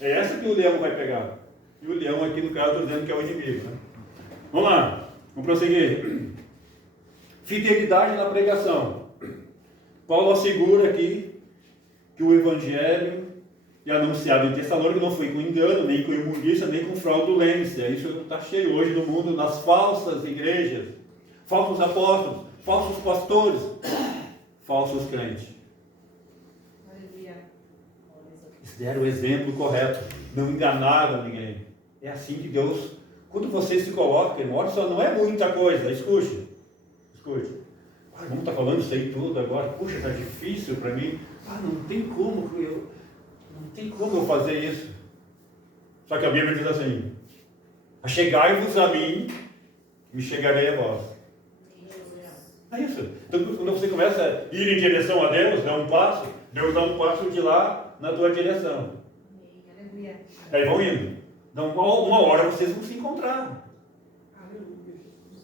É essa que o leão vai pegar. E o leão aqui, no caso, estou dizendo que é o inimigo. Né? Vamos lá, vamos prosseguir. Fidelidade na pregação. Paulo assegura aqui que o Evangelho anunciado em Tessalônica não foi com engano, nem com imundícia, nem com fraudulência. Isso está cheio hoje no mundo, nas falsas igrejas, falsos apóstolos, falsos pastores, falsos crentes. Eles deram o exemplo correto, não enganaram ninguém. É assim que Deus, quando você se coloca, olha só, não é muita coisa, escute. Vamos estar falando isso aí tudo agora, puxa, está difícil para mim. Não tem como eu fazer isso. Só que a Bíblia diz assim: achegai-vos a mim, me chegarei a vós. É isso. Então, quando você começa a ir em direção a Deus, dá um passo, Deus dá um passo de lá na tua direção. Aí vão indo. Então, uma hora vocês vão se encontrar.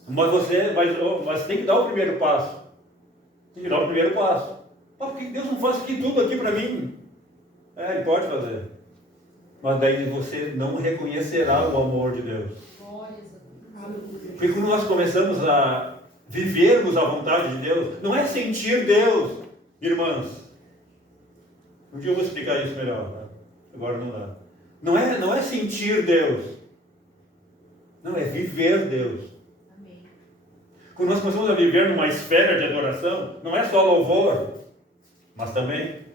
Mas tem que dar o primeiro passo. Tem que dar o primeiro passo. Por que Deus não faz tudo aqui para mim? Ele pode fazer. Mas daí você não reconhecerá o amor de Deus. Porque quando nós começamos a vivermos a vontade de Deus, não é sentir Deus, irmãs. Um dia eu vou explicar isso melhor. Né? Agora não dá. Não é sentir Deus. Não, é viver Deus. Amém. Quando nós começamos a viver numa esfera de adoração, não é só louvor, mas também.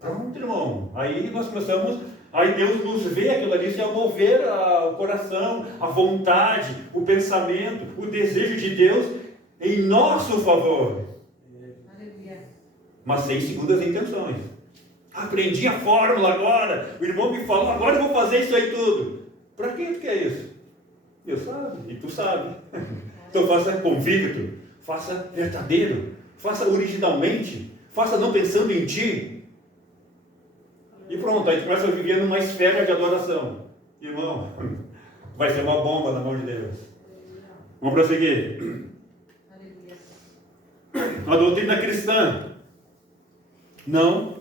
Pronto, irmão. Aí nós começamos. Aí Deus nos vê aquilo ali, se a mover o coração, a vontade, o pensamento, o desejo de Deus em nosso favor. Mas sem segundas intenções. Aprendi a fórmula agora. O irmão me falou, agora eu vou fazer isso aí tudo. Para quem tu quer isso? Deus sabe, e tu sabe. Então faça convicto, faça verdadeiro, faça originalmente, faça não pensando em ti. E pronto, a gente começa a viver numa esfera de adoração. Irmão, vai ser uma bomba na mão de Deus. Vamos prosseguir. A doutrina cristã não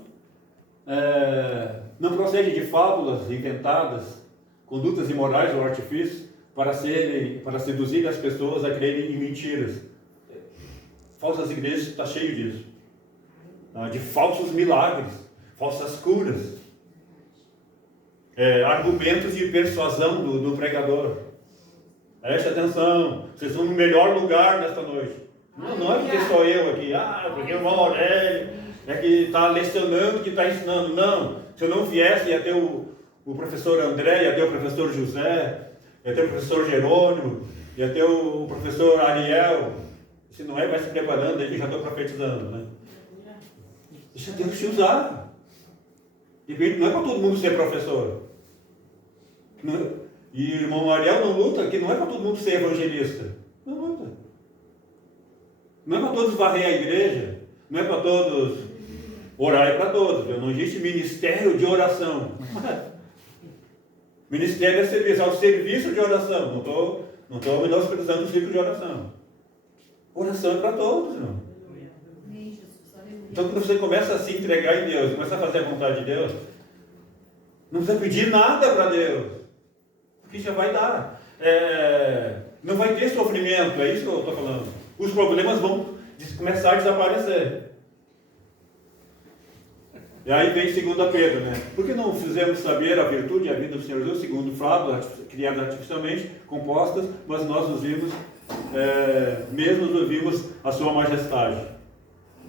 procede de fábulas inventadas, condutas imorais ou artifícios para seduzir as pessoas a crerem em mentiras. Falsas igrejas está cheio disso. De falsos milagres, falsas curas, argumentos de persuasão do pregador. Preste atenção, vocês estão no melhor lugar nesta noite. Não é porque sou eu aqui, porque o irmão Aurélio é que está lecionando, que está ensinando. Não, se eu não viesse, ia ter o professor André, ia ter o professor José, ia ter o professor Jerônimo, ia ter o professor Ariel. Se não vai se preparando, aí já estou profetizando, né? Deixa Deus te usar. Não é para todo mundo ser professor. E o irmão Ariel não luta, que não é para todo mundo ser evangelista. Não luta. Não é para todos varrer a igreja. Não é para todos orar, é para todos. Não existe ministério de oração. Ministério é serviço, é o serviço de oração. Não estou menosprezando o ciclo de oração. Oração é para todos, irmão. Então, quando você começa a se entregar em Deus, começa a fazer a vontade de Deus, não precisa pedir nada para Deus, porque já vai dar. Não vai ter sofrimento, é isso que eu estou falando. Os problemas vão começar a desaparecer. E aí vem 2 Pedro, né? Por que não fizemos saber a virtude e a vida do Senhor Jesus, segundo fábulas criadas artificialmente, compostas, mas nós os vimos, mesmo nos ouvimos a sua majestade.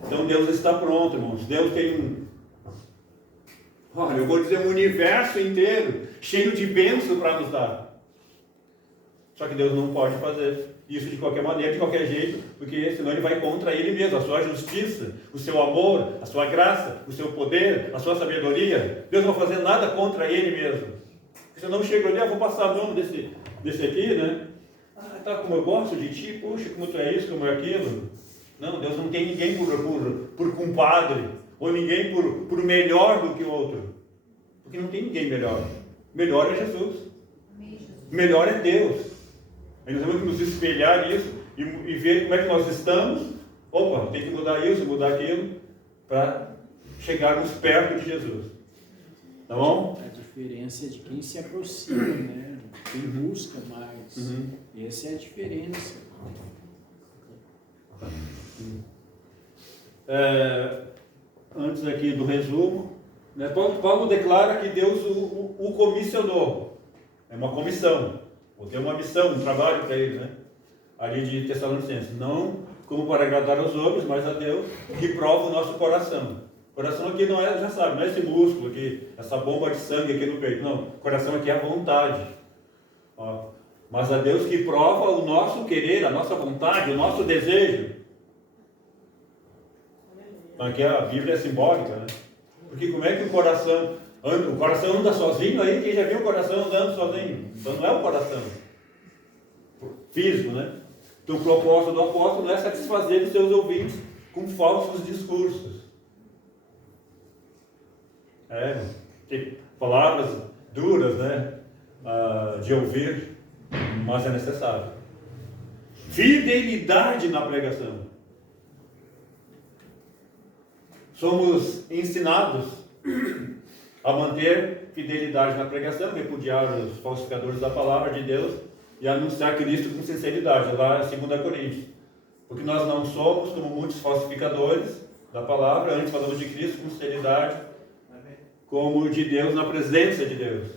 Então Deus está pronto, irmãos. Deus tem olha, eu vou dizer um universo inteiro, cheio de bênçãos para nos dar. Só que Deus não pode fazer isso de qualquer maneira, de qualquer jeito, porque senão ele vai contra ele mesmo, a sua justiça, o seu amor, a sua graça, o seu poder, a sua sabedoria. Deus não vai fazer nada contra ele mesmo. Porque senão chega ali, vou passar a mão desse aqui, né? Tá como eu gosto de ti, puxa, como tu é isso, como é aquilo. Não, Deus não tem ninguém por compadre, ou ninguém por melhor do que o outro. Porque não tem ninguém melhor. Melhor é Jesus. Melhor é Deus. Aí nós temos que nos espelhar nisso e ver como é que nós estamos. Opa, tem que mudar isso, mudar aquilo, para chegarmos perto de Jesus. Tá bom? A diferença é de quem se aproxima, né? Quem busca mais. Essa é a diferença. Antes aqui do resumo, né, Paulo declara que Deus o comissionou. É uma comissão, ou tem uma missão, um trabalho para ele, né? Ali de Tessalonicenses. Não como para agradar aos homens, mas a Deus que prova o nosso coração. Coração aqui não é, já sabe, não é esse músculo aqui, essa bomba de sangue aqui no peito. Não, coração aqui é a vontade. Ó, mas a Deus que prova o nosso querer, a nossa vontade, o nosso desejo. Então aqui a Bíblia é simbólica, né? Porque como é que o coração... O coração anda sozinho aí, quem já viu o coração andando sozinho? Então não é o coração físico, né? Então o propósito do apóstolo não é satisfazer os seus ouvintes com falsos discursos. Tem palavras duras, né? De ouvir, mas é necessário. Fidelidade na pregação. Somos ensinados a manter fidelidade na pregação, repudiar os falsificadores da palavra de Deus e anunciar Cristo com sinceridade, lá em 2 Coríntios. Porque nós não somos como muitos falsificadores da palavra, antes falamos de Cristo com sinceridade, como de Deus na presença de Deus.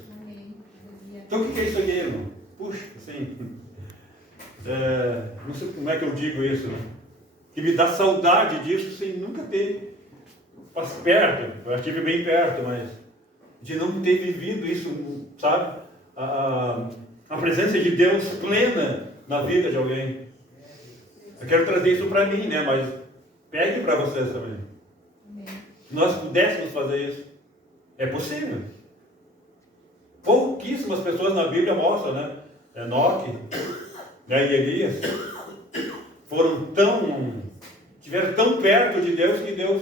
Então o que é isso aqui, irmão? Puxa, assim, não sei como é que eu digo isso, né? Que me dá saudade disso sem nunca ter passado perto, eu estive bem perto, mas de não ter vivido isso, sabe? A presença de Deus plena na vida de alguém. Eu quero trazer isso para mim, né? Mas pegue para vocês também. Se nós pudéssemos fazer isso, é possível. Pouquíssimas pessoas na Bíblia mostram, né? Enoque, né? E Elias estiveram tão perto de Deus que Deus,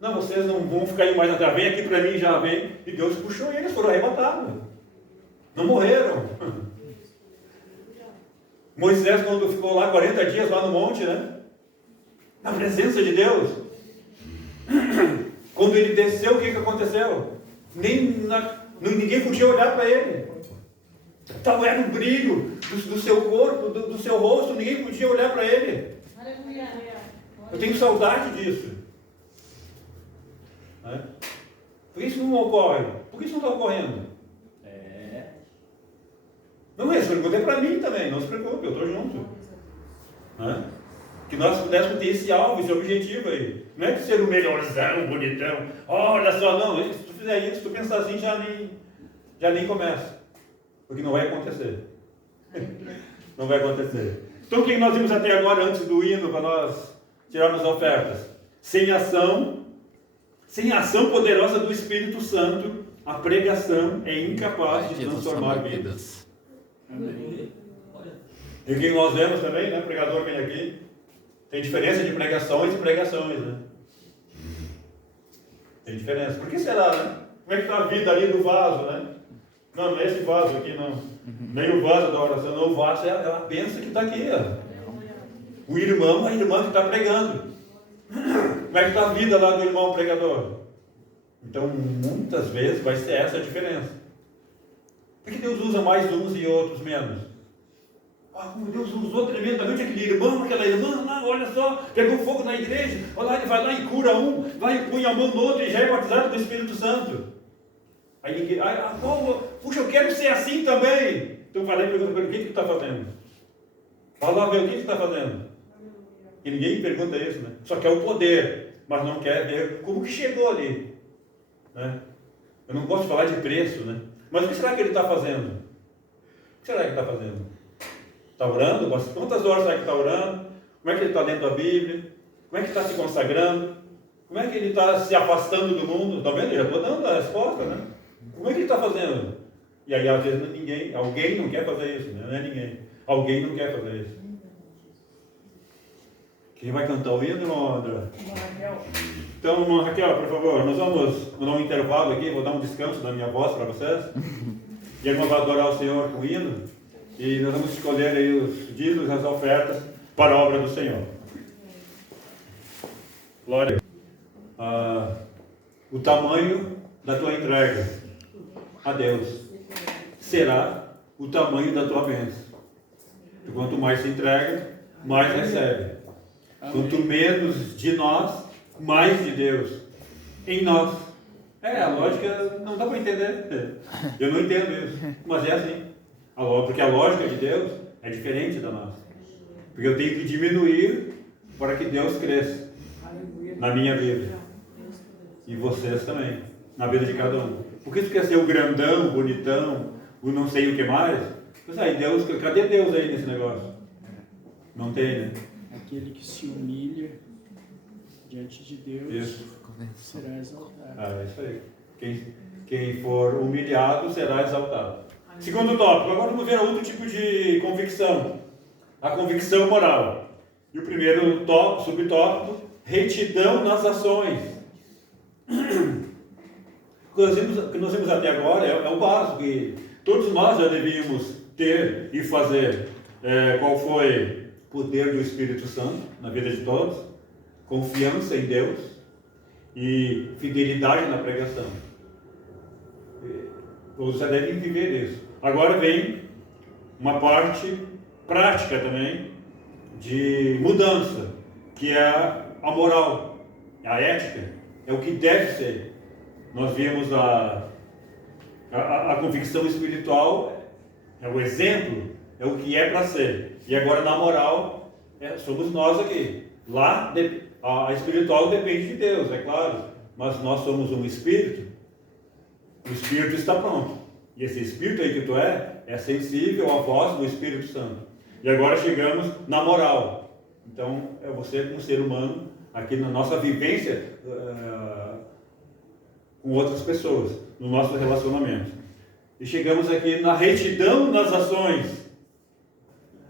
não, vocês não vão ficar aí mais atrás, vem aqui para mim, já vem. E Deus puxou eles, foram arrebatados. Não morreram. Moisés, quando ficou lá 40 dias lá no monte, né? Na presença de Deus. Quando ele desceu, o que aconteceu? Ninguém podia olhar para ele. Tal era o brilho do seu corpo, do seu rosto, ninguém podia olhar para ele. Eu tenho saudade disso. Né? Por que isso não ocorre? Por que isso não está ocorrendo? Não, essa pergunta é para mim também, não se preocupe, eu estou junto. Né? Que nós pudéssemos ter esse alvo, esse objetivo aí. Não é de ser o melhorzão, bonitão. Olha só, não, se tu fizer isso, se tu pensar assim, já nem começa. Porque não vai acontecer. Não vai acontecer. Então o que nós vimos até agora, antes do hino, para nós tirarmos ofertas? Sem ação poderosa do Espírito Santo, a pregação é incapaz de transformar vidas. Amém. E o que nós vemos também, né? O pregador vem aqui. Tem diferença de pregações e pregações, né? Tem diferença. Por que será, né? Como é que está a vida ali do vaso, né? Não é esse vaso aqui, não. Nem o vaso da oração, não. O vaso é a bênção que está aqui, ó. O irmão, a irmã que está pregando. Como é que está a vida lá do irmão pregador? Então, muitas vezes vai ser essa a diferença. Por que Deus usa mais uns e outros menos? Como Deus usou tremendamente aquele irmão, aquela irmã, lá, olha só, pegou fogo na igreja, olha lá, ele vai lá e cura um, vai e põe a mão no outro e já é batizado com o Espírito Santo. Aí ninguém, puxa, eu quero ser assim também. Então vai lá e pergunta para ele, o que tu está fazendo? Vai lá ver o que tu está fazendo. E ninguém pergunta isso, né? Só quer o poder, mas não quer ver como que chegou ali. Né? Eu não gosto de falar de preço, né? Mas o que será que ele está fazendo? O que será que ele está fazendo? Está orando? Quantas horas será que está orando? Como é que ele está lendo a Bíblia? Como é que está se consagrando? Como é que ele está se afastando do mundo? Está vendo? Eu já estou dando a resposta, né? Como é que ele está fazendo? E aí, às vezes, alguém não quer fazer isso, né? Não é ninguém. Alguém não quer fazer isso. Quem vai cantar o hino, irmão André? Então, irmã Raquel, por favor, nós vamos dar um intervalo aqui, vou dar um descanso da minha voz para vocês. E a irmã vai adorar o Senhor com o hino. E nós vamos escolher aí os dízimos e as ofertas para a obra do Senhor. Glória. O tamanho da tua entrega a Deus será o tamanho da tua bênção. E quanto mais se entrega, mais recebe. Quanto menos de nós, mais de Deus em nós. A lógica não dá para entender. Eu não entendo isso, mas é assim. Porque a lógica de Deus é diferente da nossa. Porque eu tenho que diminuir para que Deus cresça na minha vida. E vocês também, na vida de cada um. Por que tu quer ser o grandão, o bonitão, o não sei o que mais? Mas aí Deus, cadê Deus aí nesse negócio? Não tem, né? Aquele que se humilha diante de Deus isso. será exaltado. É isso aí. quem for humilhado será exaltado. Segundo tópico, agora vamos ver outro tipo de convicção, a convicção moral. E o primeiro subtópico, retidão nas ações. O que nós vimos até agora é o básico, que todos nós já devíamos ter e fazer. Qual foi o poder do Espírito Santo na vida de todos? Confiança em Deus e fidelidade na pregação. Todos já devem viver isso. Agora vem uma parte prática também de mudança, que é a moral, a ética, é o que deve ser. Nós vimos a convicção espiritual, é o exemplo, é o que é para ser. E agora na moral, somos nós aqui. Lá, a espiritual depende de Deus, é claro, mas nós somos um espírito, o espírito está pronto. E esse espírito aí que tu é sensível à voz do Espírito Santo. E agora chegamos na moral. Então, é você como ser humano, aqui na nossa vivência com outras pessoas, no nosso relacionamento. E chegamos aqui na retidão nas ações.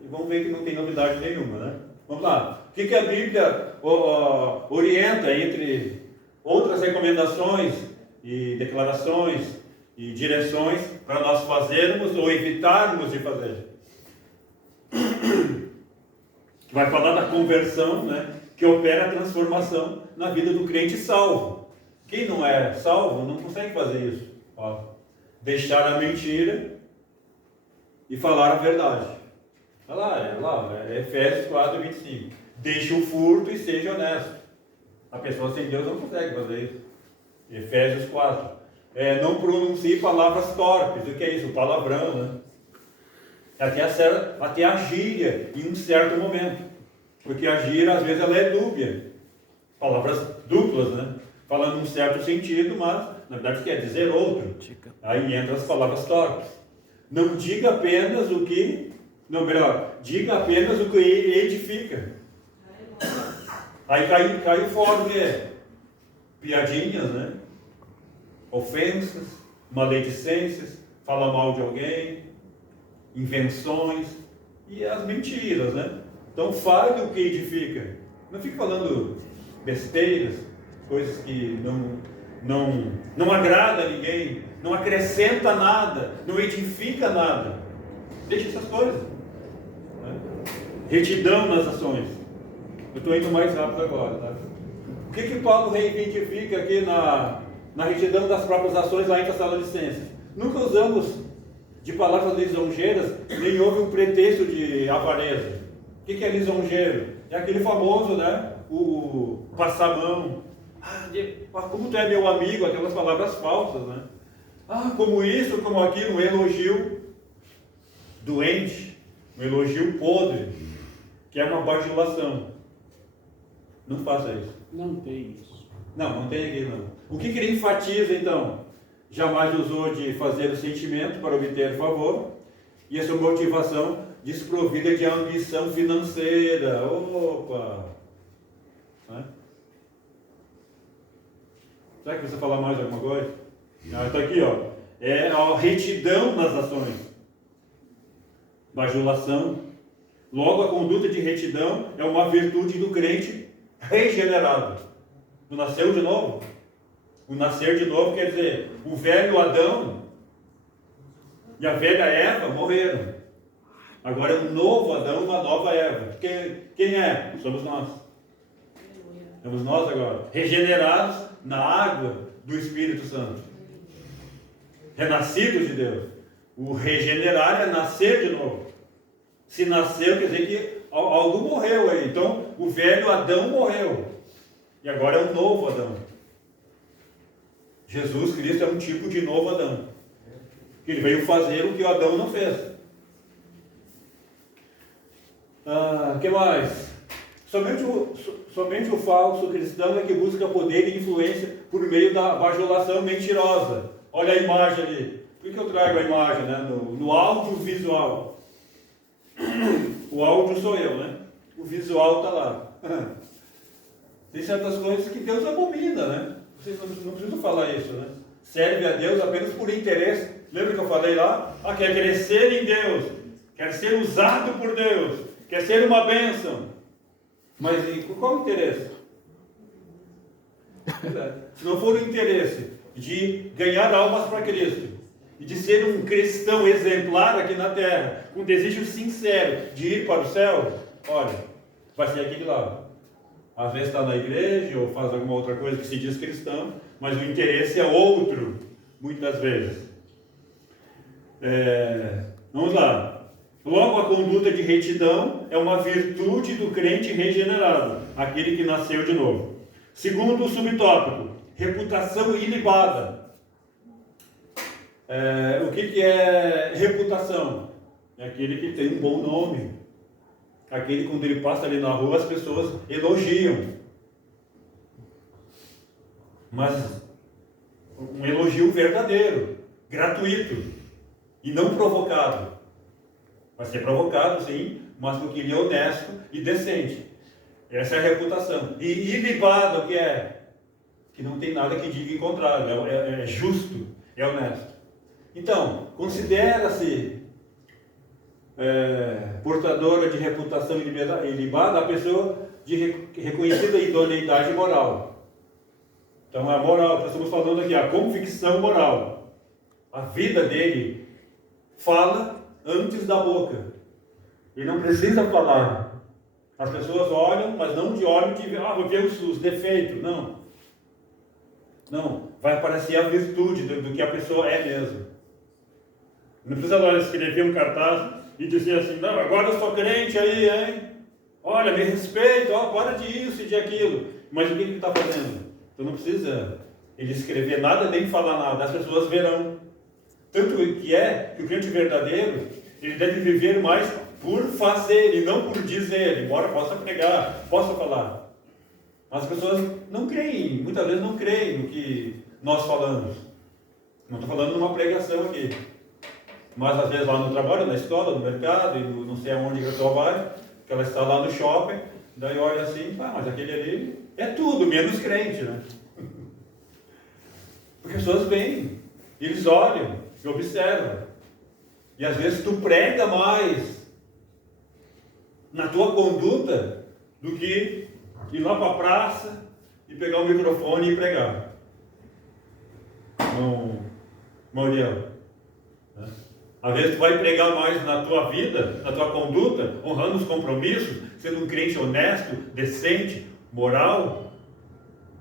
E vamos ver que não tem novidade nenhuma, né? Vamos lá. O que a Bíblia orienta entre outras recomendações e declarações e direções para nós fazermos ou evitarmos de fazer? Vai falar da conversão, né, que opera a transformação na vida do crente salvo. Quem não é salvo não consegue fazer isso. Deixar a mentira e falar a verdade. Olha lá, Efésios 4, 25. Deixe o furto e seja honesto. A pessoa sem Deus não consegue fazer isso. Efésios 4. Não pronuncie palavras torpes. O que é isso? O palavrão, né? Até a gíria em um certo momento. Porque a gíria, às vezes, ela é dúbia. Palavras duplas, né? Falando um certo sentido, mas, na verdade, quer dizer outro. Aí entra as palavras torpes. Não diga apenas o que... Não, melhor, diga apenas o que edifica. Aí cai fora o que? Piadinhas, né? Ofensas, maledicências, fala mal de alguém, invenções e as mentiras, né? Então fale o que edifica. Não fique falando besteiras, coisas que não agrada a ninguém, não acrescenta nada, não edifica nada. Deixe essas coisas. Né? Retidão nas ações. Eu estou indo mais rápido agora, tá? O que Paulo reivindica aqui na retidão das próprias ações lá em Tessalonicenses? Nunca usamos de palavras lisonjeiras, nem houve um pretexto de avareza. O que é lisonjeiro? É aquele famoso, né? O passar a mão. Como tu é meu amigo, aquelas palavras falsas, né? Como isso, como aquilo, um elogio doente, um elogio podre, que é uma bajulação. Não faça isso. Não tem isso. Não tem aqui não. O que ele enfatiza então? Jamais usou de fazer o sentimento para obter favor, e a sua motivação desprovida de ambição financeira. Opa! Né? Será que você falar mais alguma coisa? Está aqui, ó. É a retidão nas ações. Bajulação. Logo, a conduta de retidão é uma virtude do crente regenerado. Tu nasceu de novo? O nascer de novo quer dizer, o velho Adão e a velha Eva morreram. Agora é um novo Adão, uma nova Eva. Quem é? Somos nós. Somos nós agora. Regenerados na água do Espírito Santo. Renascidos de Deus. O regenerar é nascer de novo. Se nasceu, quer dizer que algo morreu aí. Então, o velho Adão morreu. E agora é um novo Adão. Jesus Cristo é um tipo de novo Adão. Que ele veio fazer o que o Adão não fez. Que mais? Somente o falso cristão é que busca poder e influência por meio da bajulação mentirosa. Olha a imagem ali. Por que eu trago a imagem? Né? No audiovisual. O áudio sou eu, né? O visual está lá. Tem certas coisas que Deus abomina, né? Vocês não precisam falar isso, né? serve a Deus apenas por interesse. Lembra que eu falei lá? Quer crescer em Deus, quer ser usado por Deus, quer ser uma bênção. Mas qual o interesse? Se não for o interesse de ganhar almas para Cristo e de ser um cristão exemplar aqui na terra, com desejo sincero de ir para o céu, olha, vai ser aquele lá. Às vezes está na igreja ou faz alguma outra coisa que se diz cristão, mas o interesse é outro, muitas vezes. Vamos lá. Logo, a conduta de retidão é uma virtude do crente regenerado, aquele que nasceu de novo. Segundo o subtópico, reputação ilibada. O que é reputação? É aquele que tem um bom nome. Aquele que, quando ele passa ali na rua, as pessoas elogiam. Mas um elogio verdadeiro, gratuito e não provocado. Vai ser provocado, sim, mas porque ele é honesto e decente. Essa é a reputação. E ilibado, o que é? Que não tem nada que diga em contrário, é justo, é honesto. Então, considera-se portadora de reputação ilibada a pessoa de reconhecida idoneidade moral. Então, a moral, nós estamos falando aqui, a convicção moral. A vida dele fala antes da boca. Ele não precisa falar. As pessoas olham, mas não de olho de vou ver os defeitos. Não. Não. Vai aparecer a virtude do que a pessoa é mesmo. Não precisa lá escrever um cartaz e dizer assim, não, agora eu sou crente aí, hein? Olha, me respeita, para de isso e de aquilo. Mas o que ele está fazendo? Então não precisa ele escrever nada nem falar nada. As pessoas verão. Tanto que o crente verdadeiro, ele deve viver mais por fazer e não por dizer, embora possa pregar, possa falar. As pessoas não creem, muitas vezes não creem no que nós falamos. Não estou falando numa pregação aqui. Mas às vezes lá no trabalho, na escola, no mercado, e não sei aonde que a pessoa vai, que ela está lá no shopping, daí olha assim, mas aquele ali é tudo, menos crente, né? Porque as pessoas vêm, eles olham, e observam. E às vezes tu prega mais na tua conduta do que ir lá para a praça e pegar o microfone e pregar. Mauriel. Às vezes tu vai pregar mais na tua vida, na tua conduta, honrando os compromissos, sendo um crente honesto, decente, moral,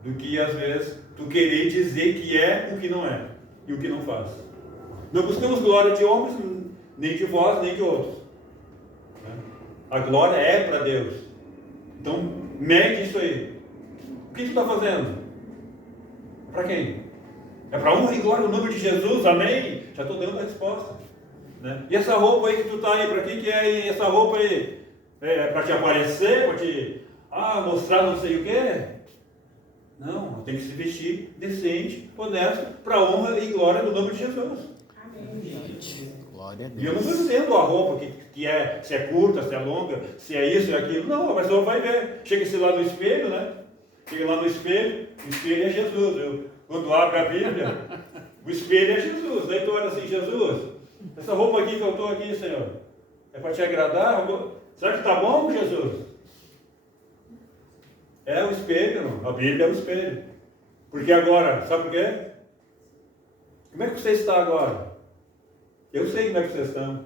do que às vezes tu querer dizer que é o que não é e o que não faz. Não buscamos glória de homens, nem de vós, nem de outros. A glória é para Deus. Então, mede isso aí. O que tu está fazendo? Para quem? É para honra e glória o nome de Jesus, amém? Já estou dando a resposta. Né? E essa roupa aí que tu está aí, para que é essa roupa aí? É para te aparecer? Para te mostrar não sei o quê? Não, tem que se vestir decente, honesto, para honra e glória do nome de Jesus. Glória a Deus. E eu não estou dizendo a roupa que é, se é curta, se é longa, se é isso, se é aquilo. Não, a pessoa vai ver. Chega-se lá no espelho, né? Chega lá no espelho, o espelho é Jesus. Quando abre a Bíblia, o espelho é Jesus. Daí tu olha assim, Jesus, essa roupa aqui que eu estou aqui, Senhor, é para te agradar? Será que está bom, Jesus? É o espelho, não? A Bíblia é o espelho. Porque agora, sabe por quê? Como é que você está agora? Eu sei como é que vocês estão.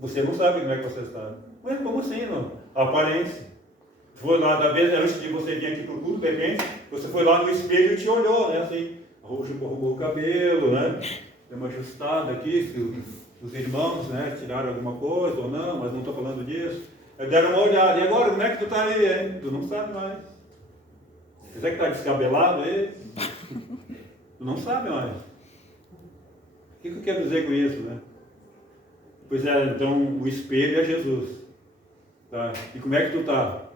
Você não sabe como é que você está. Ué, como assim, não? A aparência. Foi lá, da vez antes de você vir aqui para o culto, de repente, você foi lá no espelho e te olhou, né? Assim, arrumou o cabelo, né? Deu uma ajustada aqui, se os irmãos, né, tiraram alguma coisa ou não, mas não estou falando disso. Deram uma olhada. E agora, como é que tu está aí, hein? Tu não sabe mais. Você que está descabelado aí? Tu não sabe mais. O que eu quero dizer com isso, né? Pois é, então o espelho é Jesus. Tá? E como é que tu está?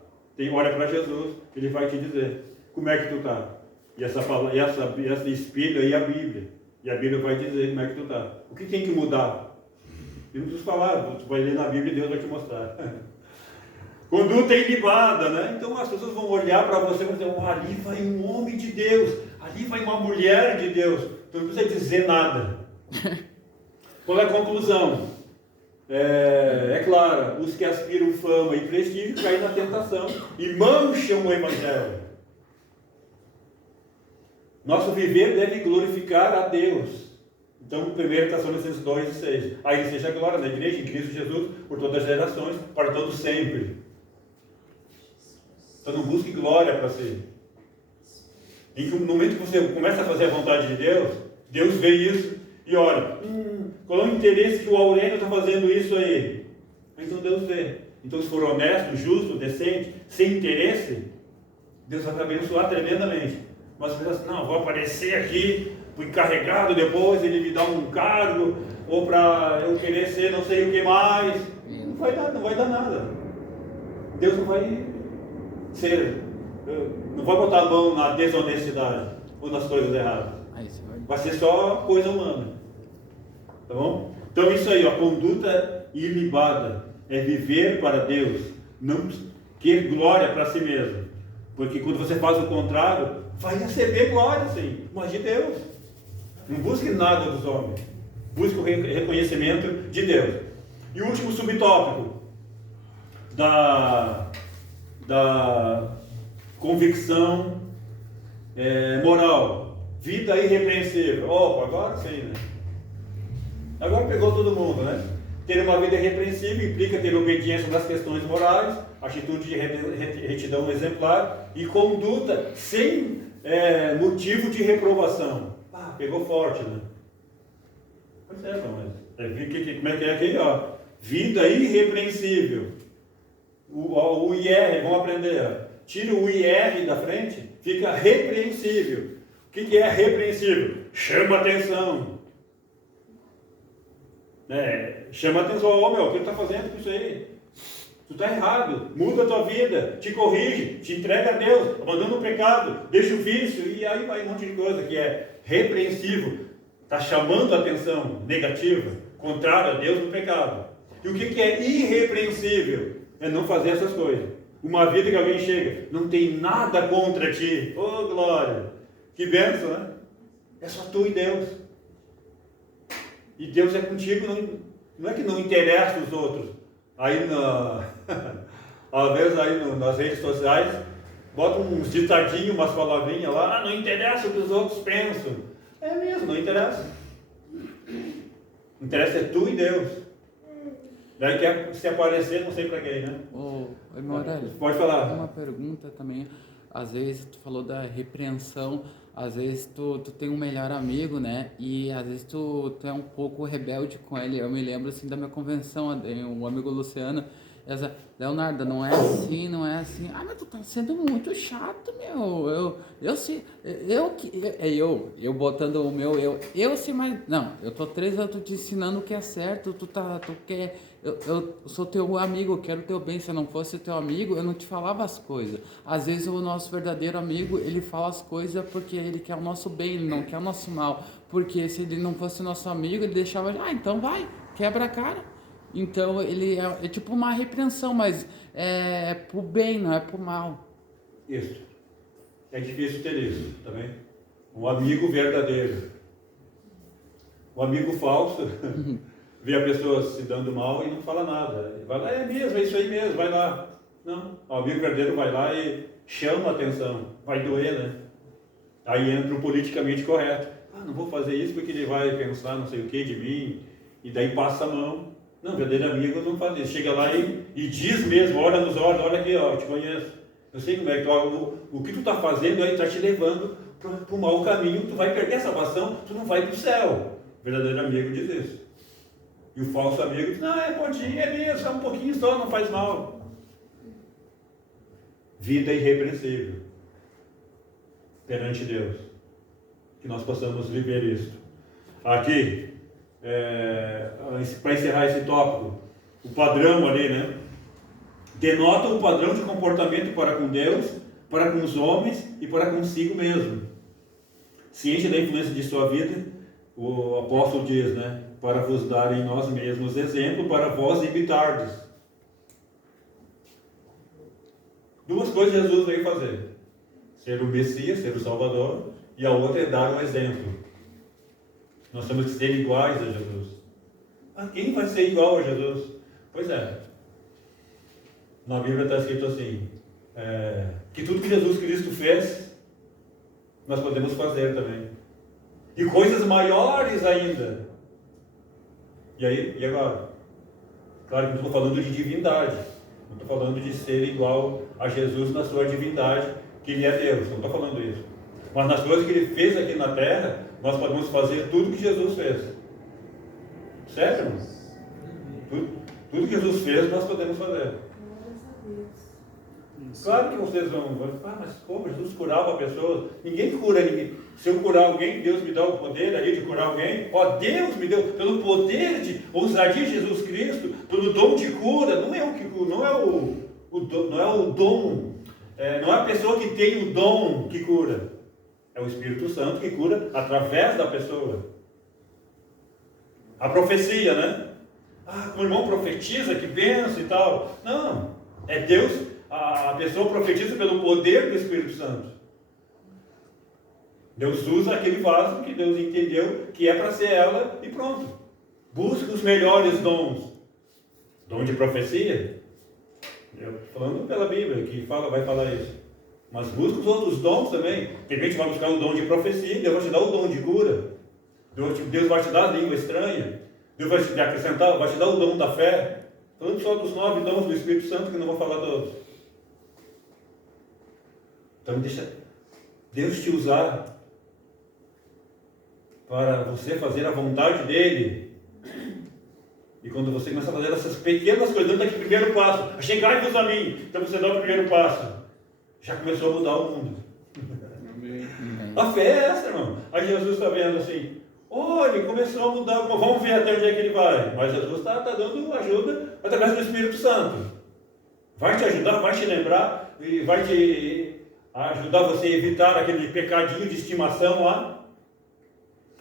Olha para Jesus, ele vai te dizer como é que tu está. E esse espelho aí é a Bíblia. E a Bíblia vai dizer como é que tu está. O que tem que mudar? Eu não preciso falar, tu vai ler na Bíblia e Deus vai te mostrar. Conduta ilibada, né? Então as pessoas vão olhar para você e vão dizer, ali vai um homem de Deus, ali vai uma mulher de Deus. tu não precisa dizer nada. Qual é a conclusão? É clara, os que aspiram fama e prestígio caem na tentação e mancham o Evangelho. Nosso viver deve glorificar a Deus. Então, 1 Tessalonicenses 2 e 6. Aí seja a glória na igreja, em Cristo Jesus, por todas as gerações, para todos sempre. Então, não busque glória para si. E no momento que você começa a fazer a vontade de Deus, Deus vê isso e olha, qual é o interesse que o Aurélio está fazendo isso aí? Então Deus vê. Então, se for honesto, justo, decente, sem interesse, Deus vai te abençoar tremendamente. Mas você pensa assim, não, vou aparecer aqui, o encarregado depois, ele me dá um cargo, ou para eu querer ser não sei o que mais. Não vai dar nada. Deus não vai não vai botar a mão na desonestidade ou nas coisas erradas. Vai ser só coisa humana. Tá bom? Então isso aí, a conduta ilibada é viver para Deus, não querer glória para si mesmo. Porque quando você faz o contrário, vai receber glória, sim, mas de Deus. Não busque nada dos homens. Busque o reconhecimento de Deus. E o último subtópico da convicção moral. Vida irrepreensível. Opa, agora sim, né? Agora pegou todo mundo, né? Ter uma vida irrepreensível implica ter obediência nas questões morais, atitude de retidão exemplar e conduta sem motivo de reprovação. Pegou forte, né? Pois é, mas como é que é aqui, ó? Vida irrepreensível. O IR, vamos aprender, ó. Tira o IR da frente, fica repreensível. O que é repreensível? Chama atenção. Chama atenção, o que tu está fazendo com isso aí? Tu está errado, muda a tua vida, te corrige, te entrega a Deus, abandona o pecado, deixa o vício, e aí vai um monte de coisa que é repreensível, está chamando a atenção negativa, contrária a Deus no pecado. E o que é irrepreensível? É não fazer essas coisas. Uma vida que alguém chega, não tem nada contra ti, oh glória, que bênção, né? É só tu e Deus. E Deus é contigo, não é que não interessa os outros. Aí, às vezes, aí nas redes sociais, bota uns ditadinhos, umas palavrinhas lá, não interessa o que os outros pensam. É mesmo, não interessa. Interessa é tu e Deus. Daí quer se aparecer, não sei pra quem, né? Irmão Aurélio, pode falar. Uma pergunta também. Às vezes tu falou da repreensão, às vezes tu tem um melhor amigo, né? E às vezes tu é um pouco rebelde com ele. Eu me lembro assim da minha convenção, um amigo Luciano, Leonardo, não é assim, não é assim. Ah, mas tu tá sendo muito chato, meu. Eu botando o meu, eu sei mais. Não, eu tô 3 anos te ensinando o que é certo, tu quer. Eu sou teu amigo, eu quero teu bem. Se eu não fosse teu amigo, eu não te falava as coisas. Às vezes o nosso verdadeiro amigo, ele fala as coisas porque ele quer o nosso bem, ele não quer o nosso mal. Porque se ele não fosse nosso amigo, ele deixava, então vai, quebra a cara. Então ele é tipo uma repreensão, mas é pro bem, não é pro mal. Isso. É difícil ter isso, tá bem? Um amigo verdadeiro. Um amigo falso vê a pessoa se dando mal e não fala nada. Vai lá, é mesmo, é isso aí mesmo, vai lá. Não, o amigo verdadeiro vai lá e chama a atenção. Vai doer, né? Aí entra o politicamente correto. Não vou fazer isso porque ele vai pensar não sei o que de mim. E daí passa a mão. Não, verdadeiro amigo não faz isso. Chega lá e diz mesmo, olha nos olhos, olha aqui, ó, eu te conheço. Eu sei como é que o que tu está fazendo aí está te levando para o mau caminho. Tu vai perder a salvação, tu não vai para o céu. O verdadeiro amigo diz isso. E o falso amigo diz, não, pode ir, é mesmo, é um pouquinho só, não faz mal. Vida irrepreensível perante Deus. Que nós possamos viver isso. Aqui, para encerrar esse tópico, o padrão ali, né? Denota um padrão de comportamento para com Deus, para com os homens e para consigo mesmo. Ciente da influência de sua vida, o apóstolo diz, né? Para vos dar em nós mesmos exemplo, para vós imitardes. 2 coisas Jesus veio fazer: ser o Messias, ser o Salvador, e a outra é dar um exemplo. Nós temos que ser iguais a Jesus. Ah, quem vai ser igual a Jesus? Pois é. Na Bíblia está escrito assim, que tudo que Jesus Cristo fez, nós podemos fazer também. E coisas maiores ainda. E agora? Claro que não estou falando de divindade. Não estou falando de ser igual a Jesus na sua divindade, que Ele é Deus. Não estou falando isso. Mas nas coisas que Ele fez aqui na terra, nós podemos fazer tudo que Jesus fez. Certo, irmão? Tudo que Jesus fez, nós podemos fazer. Claro que vocês vão falar, mas como Jesus curava pessoas? Ninguém cura ninguém. Se eu curar alguém, Deus me dá o poder aí de curar alguém. Deus me deu, pelo poder de ousadia de Jesus Cristo, pelo dom de cura. Não é o que cura, não é o dom, não é a pessoa que tem o dom que cura. É o Espírito Santo que cura através da pessoa. A profecia, né? Como o irmão profetiza, que benção e tal. Não, é Deus, a pessoa profetiza pelo poder do Espírito Santo. Deus usa aquele vaso que Deus entendeu que é para ser ela e pronto. Busca os melhores dons. Dom de profecia, falando pela Bíblia, que vai falar isso. Mas busca os outros dons também. De repente vai buscar o dom de profecia, Deus vai te dar o dom de cura. Deus vai te dar a língua estranha. Deus vai te acrescentar, vai te dar o dom da fé. Falando só dos 9 dons do Espírito Santo, que não vou falar todos. Então deixa Deus te usar para você fazer a vontade dEle. E quando você começa a fazer essas pequenas coisas, dando aquele primeiro passo, chegai-vos a mim, então você dá o primeiro passo, já começou a mudar o mundo. Amém. A fé é essa, irmão. Aí Jesus está vendo assim, olha, começou a mudar, vamos ver até onde é que ele vai. Mas Jesus está dando ajuda através do Espírito Santo. Vai te ajudar, vai te lembrar, e vai te ajudar você a evitar aquele pecadinho de estimação lá,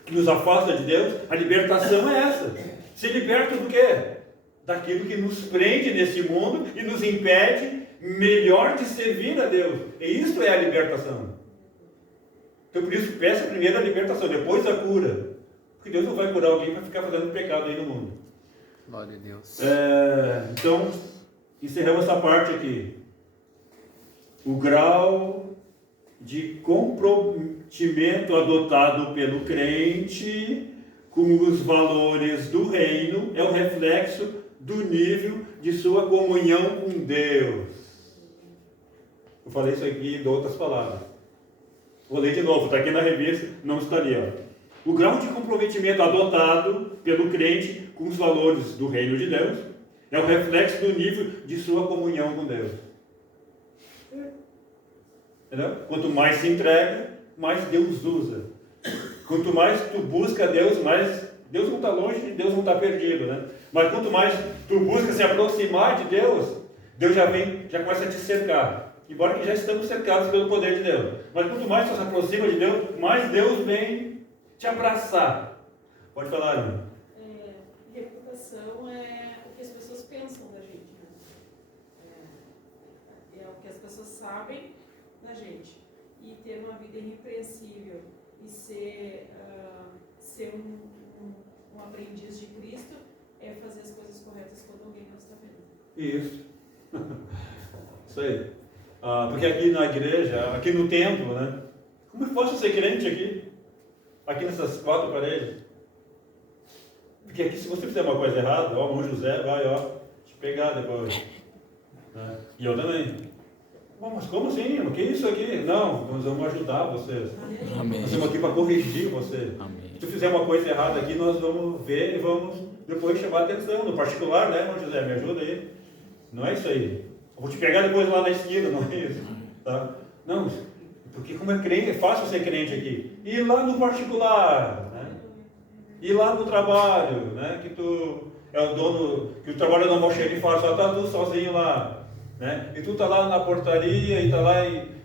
que nos afasta de Deus. A libertação é essa. Se liberta do quê? Daquilo que nos prende nesse mundo e nos impede melhor de servir a Deus. E isso é a libertação. Então por isso peça primeiro a libertação, depois a cura. Porque Deus não vai curar alguém para ficar fazendo pecado aí no mundo. Glória a Deus. Então, encerramos essa parte aqui. O grau de comprometimento adotado pelo crente com os valores do reino é o reflexo do nível de sua comunhão com Deus. Eu falei isso aqui em outras palavras. Vou ler de novo, está aqui na revista, não está ali. O grau de comprometimento adotado pelo crente com os valores do reino de Deus é o reflexo do nível de sua comunhão com Deus. Entendeu? Quanto mais se entrega, mais Deus usa. Quanto mais tu busca Deus, mais Deus não está longe, Deus não está perdido, né? Mas quanto mais tu busca se aproximar de Deus, Deus já começa a te cercar. Embora que já estamos cercados pelo poder de Deus. Mas quanto mais tu se aproxima de Deus, mais Deus vem te abraçar. Pode falar, irmão. Reputação é o que as pessoas pensam da gente, né? É o que as pessoas sabem da gente. E ter uma vida irrepreensível e ser um aprendiz de Cristo é fazer as coisas corretas quando alguém não está vendo. Isso. Isso aí. Porque aqui na igreja, aqui no templo, né? Como eu posso ser crente aqui? Aqui nessas 4 paredes? Porque aqui, se você fizer uma coisa errada, o irmão José vai, te pegar depois. Né? E eu também. Mas como assim? O que é isso aqui? Não, nós vamos ajudar vocês. Amém. Nós estamos aqui para corrigir você. Amém. Se tu fizer uma coisa errada aqui, nós vamos ver e vamos depois chamar a atenção. No particular, né, irmão José? Me ajuda aí. Não é isso aí. Eu vou te pegar depois lá na esquina, não é isso? Tá? Não, porque como é crente, é fácil ser crente aqui. E lá no particular, né? E lá no trabalho, né? Que tu é o dono, que o trabalho não vai chegar e fala, só tá tu sozinho lá. Né? E tu tá lá na portaria e tá lá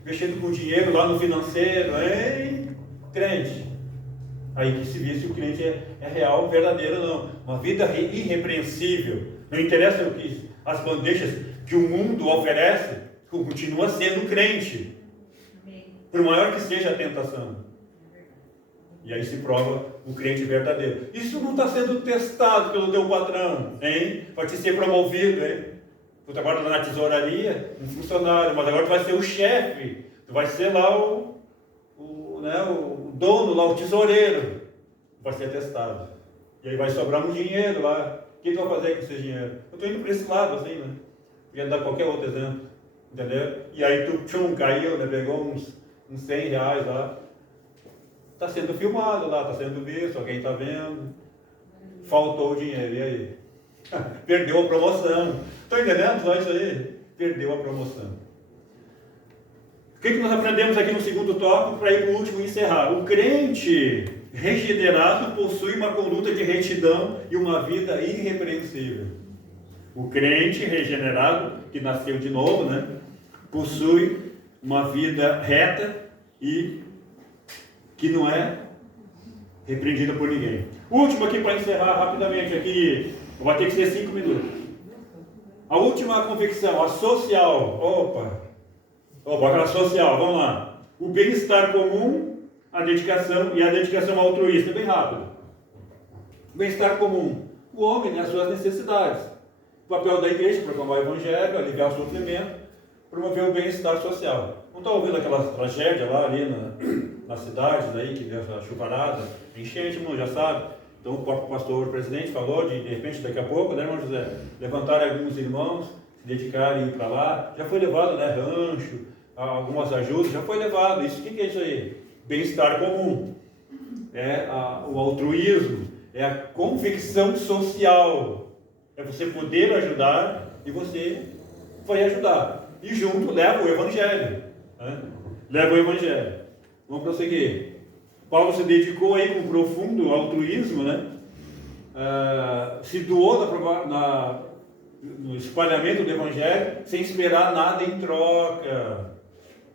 mexendo com dinheiro lá no financeiro, hein? Crente. Aí que se vê se o crente é real, verdadeiro ou não. Uma vida irrepreensível. Não interessa o que as bandejas que o mundo oferece, continua sendo crente. Por maior que seja a tentação. E aí se prova o crente verdadeiro. Isso não está sendo testado pelo teu patrão, hein? Para te ser promovido, hein? Tu trabalha na tesouraria, um funcionário, mas agora tu vai ser o chefe, tu vai ser lá o dono, lá o tesoureiro. Vai ser testado. E aí vai sobrar um dinheiro lá. O que tu vai fazer com esse dinheiro? Eu estou indo para esse lado, assim, né? Ia dar qualquer outro exemplo, entendeu? E aí tu caiu, né? Pegou uns 100 reais lá. Está sendo filmado lá, está sendo visto, alguém está vendo. Faltou o dinheiro, e aí? Perdeu a promoção. Estão entendendo só isso aí? Perdeu a promoção. O que nós aprendemos aqui no segundo tópico para ir para o último e encerrar? O crente regenerado possui uma conduta de retidão e uma vida irrepreensível. O crente regenerado, que nasceu de novo, né, possui uma vida reta e que não é repreendida por ninguém. O último aqui para encerrar rapidamente aqui, vai ter que ser 5 minutos. A última convicção, a social, aquela social, vamos lá. O bem-estar comum, a dedicação e a dedicação altruísta, bem rápido. Bem-estar comum, o homem, né, as suas necessidades. O papel da igreja, proclamar o evangelho, aliviar o sofrimento, promover o bem-estar social. Não está ouvindo aquela tragédia lá ali nas cidades aí, que deu essa chuvarada, enchente, não já sabe. Então o próprio pastor presidente falou de repente daqui a pouco, né, irmão José, levantarem alguns irmãos, se dedicarem a ir para lá. Já foi levado, né, rancho, algumas ajudas, já foi levado. Isso, o que é isso aí? Bem-estar comum. É o altruísmo, é a convicção social. É você poder ajudar e você vai ajudar. E junto leva o evangelho. Né? Leva o evangelho. Vamos prosseguir. Paulo se dedicou aí com profundo altruísmo, né? Se doou no espalhamento do evangelho sem esperar nada em troca.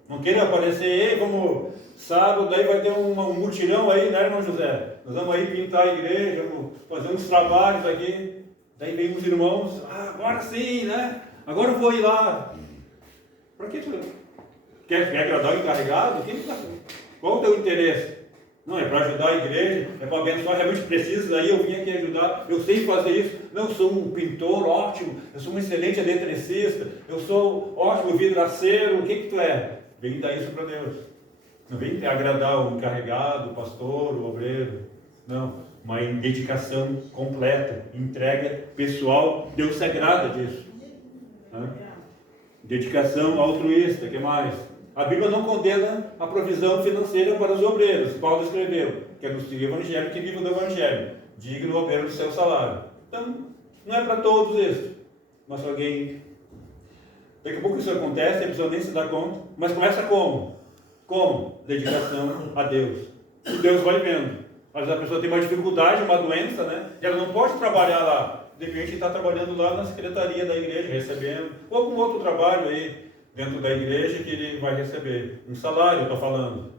Não queira aparecer, vamos sábado, aí vai ter um mutirão aí, né, irmão José? Nós vamos aí pintar a igreja, vamos fazer uns trabalhos aqui. Daí vem os irmãos, agora sim, né? Agora eu vou ir lá. Para que tu quer agradar o encarregado? Qual o teu interesse? Não, é para ajudar a igreja, é para abençoar, realmente precisa, aí eu vim aqui ajudar, eu sei fazer isso. Não, eu sou um pintor ótimo, eu sou um excelente eletricista, eu sou ótimo vidraceiro, o que tu é? Vem dar isso para Deus. Não vem agradar o encarregado, o pastor, o obreiro. Não, uma dedicação completa, entrega pessoal, Deus se agrada disso. Né? Dedicação altruísta, o que mais? A Bíblia não condena a provisão financeira para os obreiros. Paulo escreveu, que é no evangelho, que vive do evangelho, digno o obreiro do seu salário. Então, não é para todos isso. Mas se alguém... Daqui a pouco isso acontece, a pessoa nem se dá conta. Mas começa como? Como? Dedicação a Deus. E Deus vai vendo. Às vezes a pessoa tem uma dificuldade, uma doença, né? E ela não pode trabalhar lá. De repente está trabalhando lá na secretaria da igreja, recebendo. Ou com outro trabalho aí, dentro da igreja, que ele vai receber um salário, eu estou falando.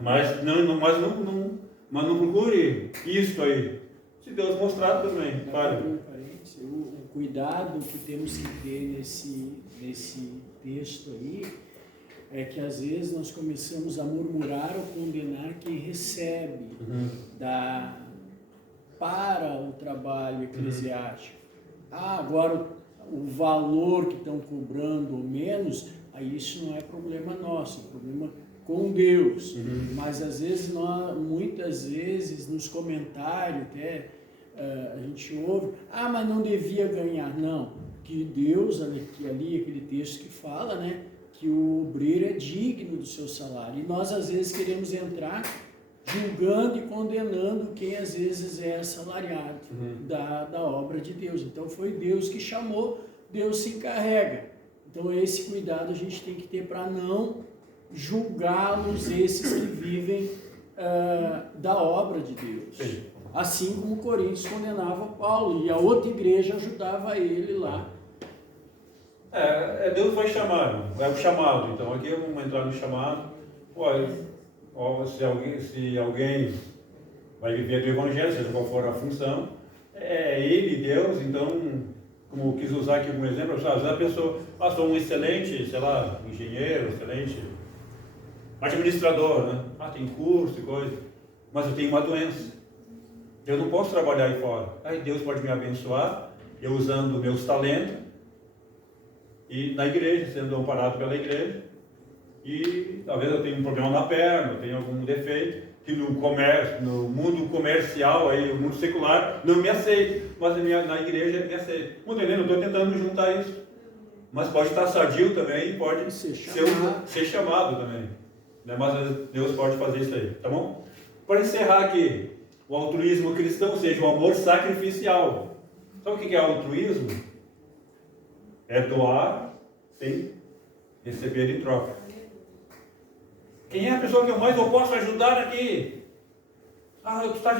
Mas não procure isso aí. Se Deus mostrar, tudo bem. O cuidado que temos que ter nesse texto aí é que às vezes nós começamos a murmurar ou condenar quem recebe para o trabalho eclesiástico. Agora o valor que estão cobrando ou menos, aí isso não é problema nosso, é problema com Deus. Mas às vezes muitas vezes nos comentários até a gente ouve, mas não devia ganhar. Não, que Deus, ali aquele texto que fala, né, que o obreiro é digno do seu salário. E nós às vezes queremos entrar julgando e condenando quem às vezes é assalariado da obra de Deus. Então foi Deus que chamou, Deus se encarrega. Então esse cuidado a gente tem que ter para não julgá-los, esses que vivem da obra de Deus. Sim. Assim como Coríntios condenava Paulo e a outra igreja ajudava ele lá. Deus vai chamar, é o chamado. Então aqui vamos entrar no chamado. Se alguém vai viver do evangelho, seja qual for a função, é ele, Deus. Então, como eu quis usar aqui como exemplo, às vezes a pessoa, sou um excelente, engenheiro, excelente administrador, né? Tem curso e coisa. mas eu tenho uma doença. Eu não posso trabalhar aí fora. Aí Deus pode me abençoar, eu usando meus talentos, e na igreja, sendo amparado pela igreja, e talvez eu tenha um problema na perna, eu tenha algum defeito, que no comércio, no mundo comercial, aí, o mundo secular, não me aceita, mas na igreja me aceita. Não entendendo? Eu estou tentando juntar isso. Mas pode estar sadio também e pode ser chamado também. Né? Mas Deus pode fazer isso aí, tá bom? Para encerrar aqui, o altruísmo cristão, ou seja, o amor sacrificial. Sabe o que é altruísmo? É doar sem receber em troca. Quem é a pessoa que eu mais posso ajudar aqui? Ah, tu está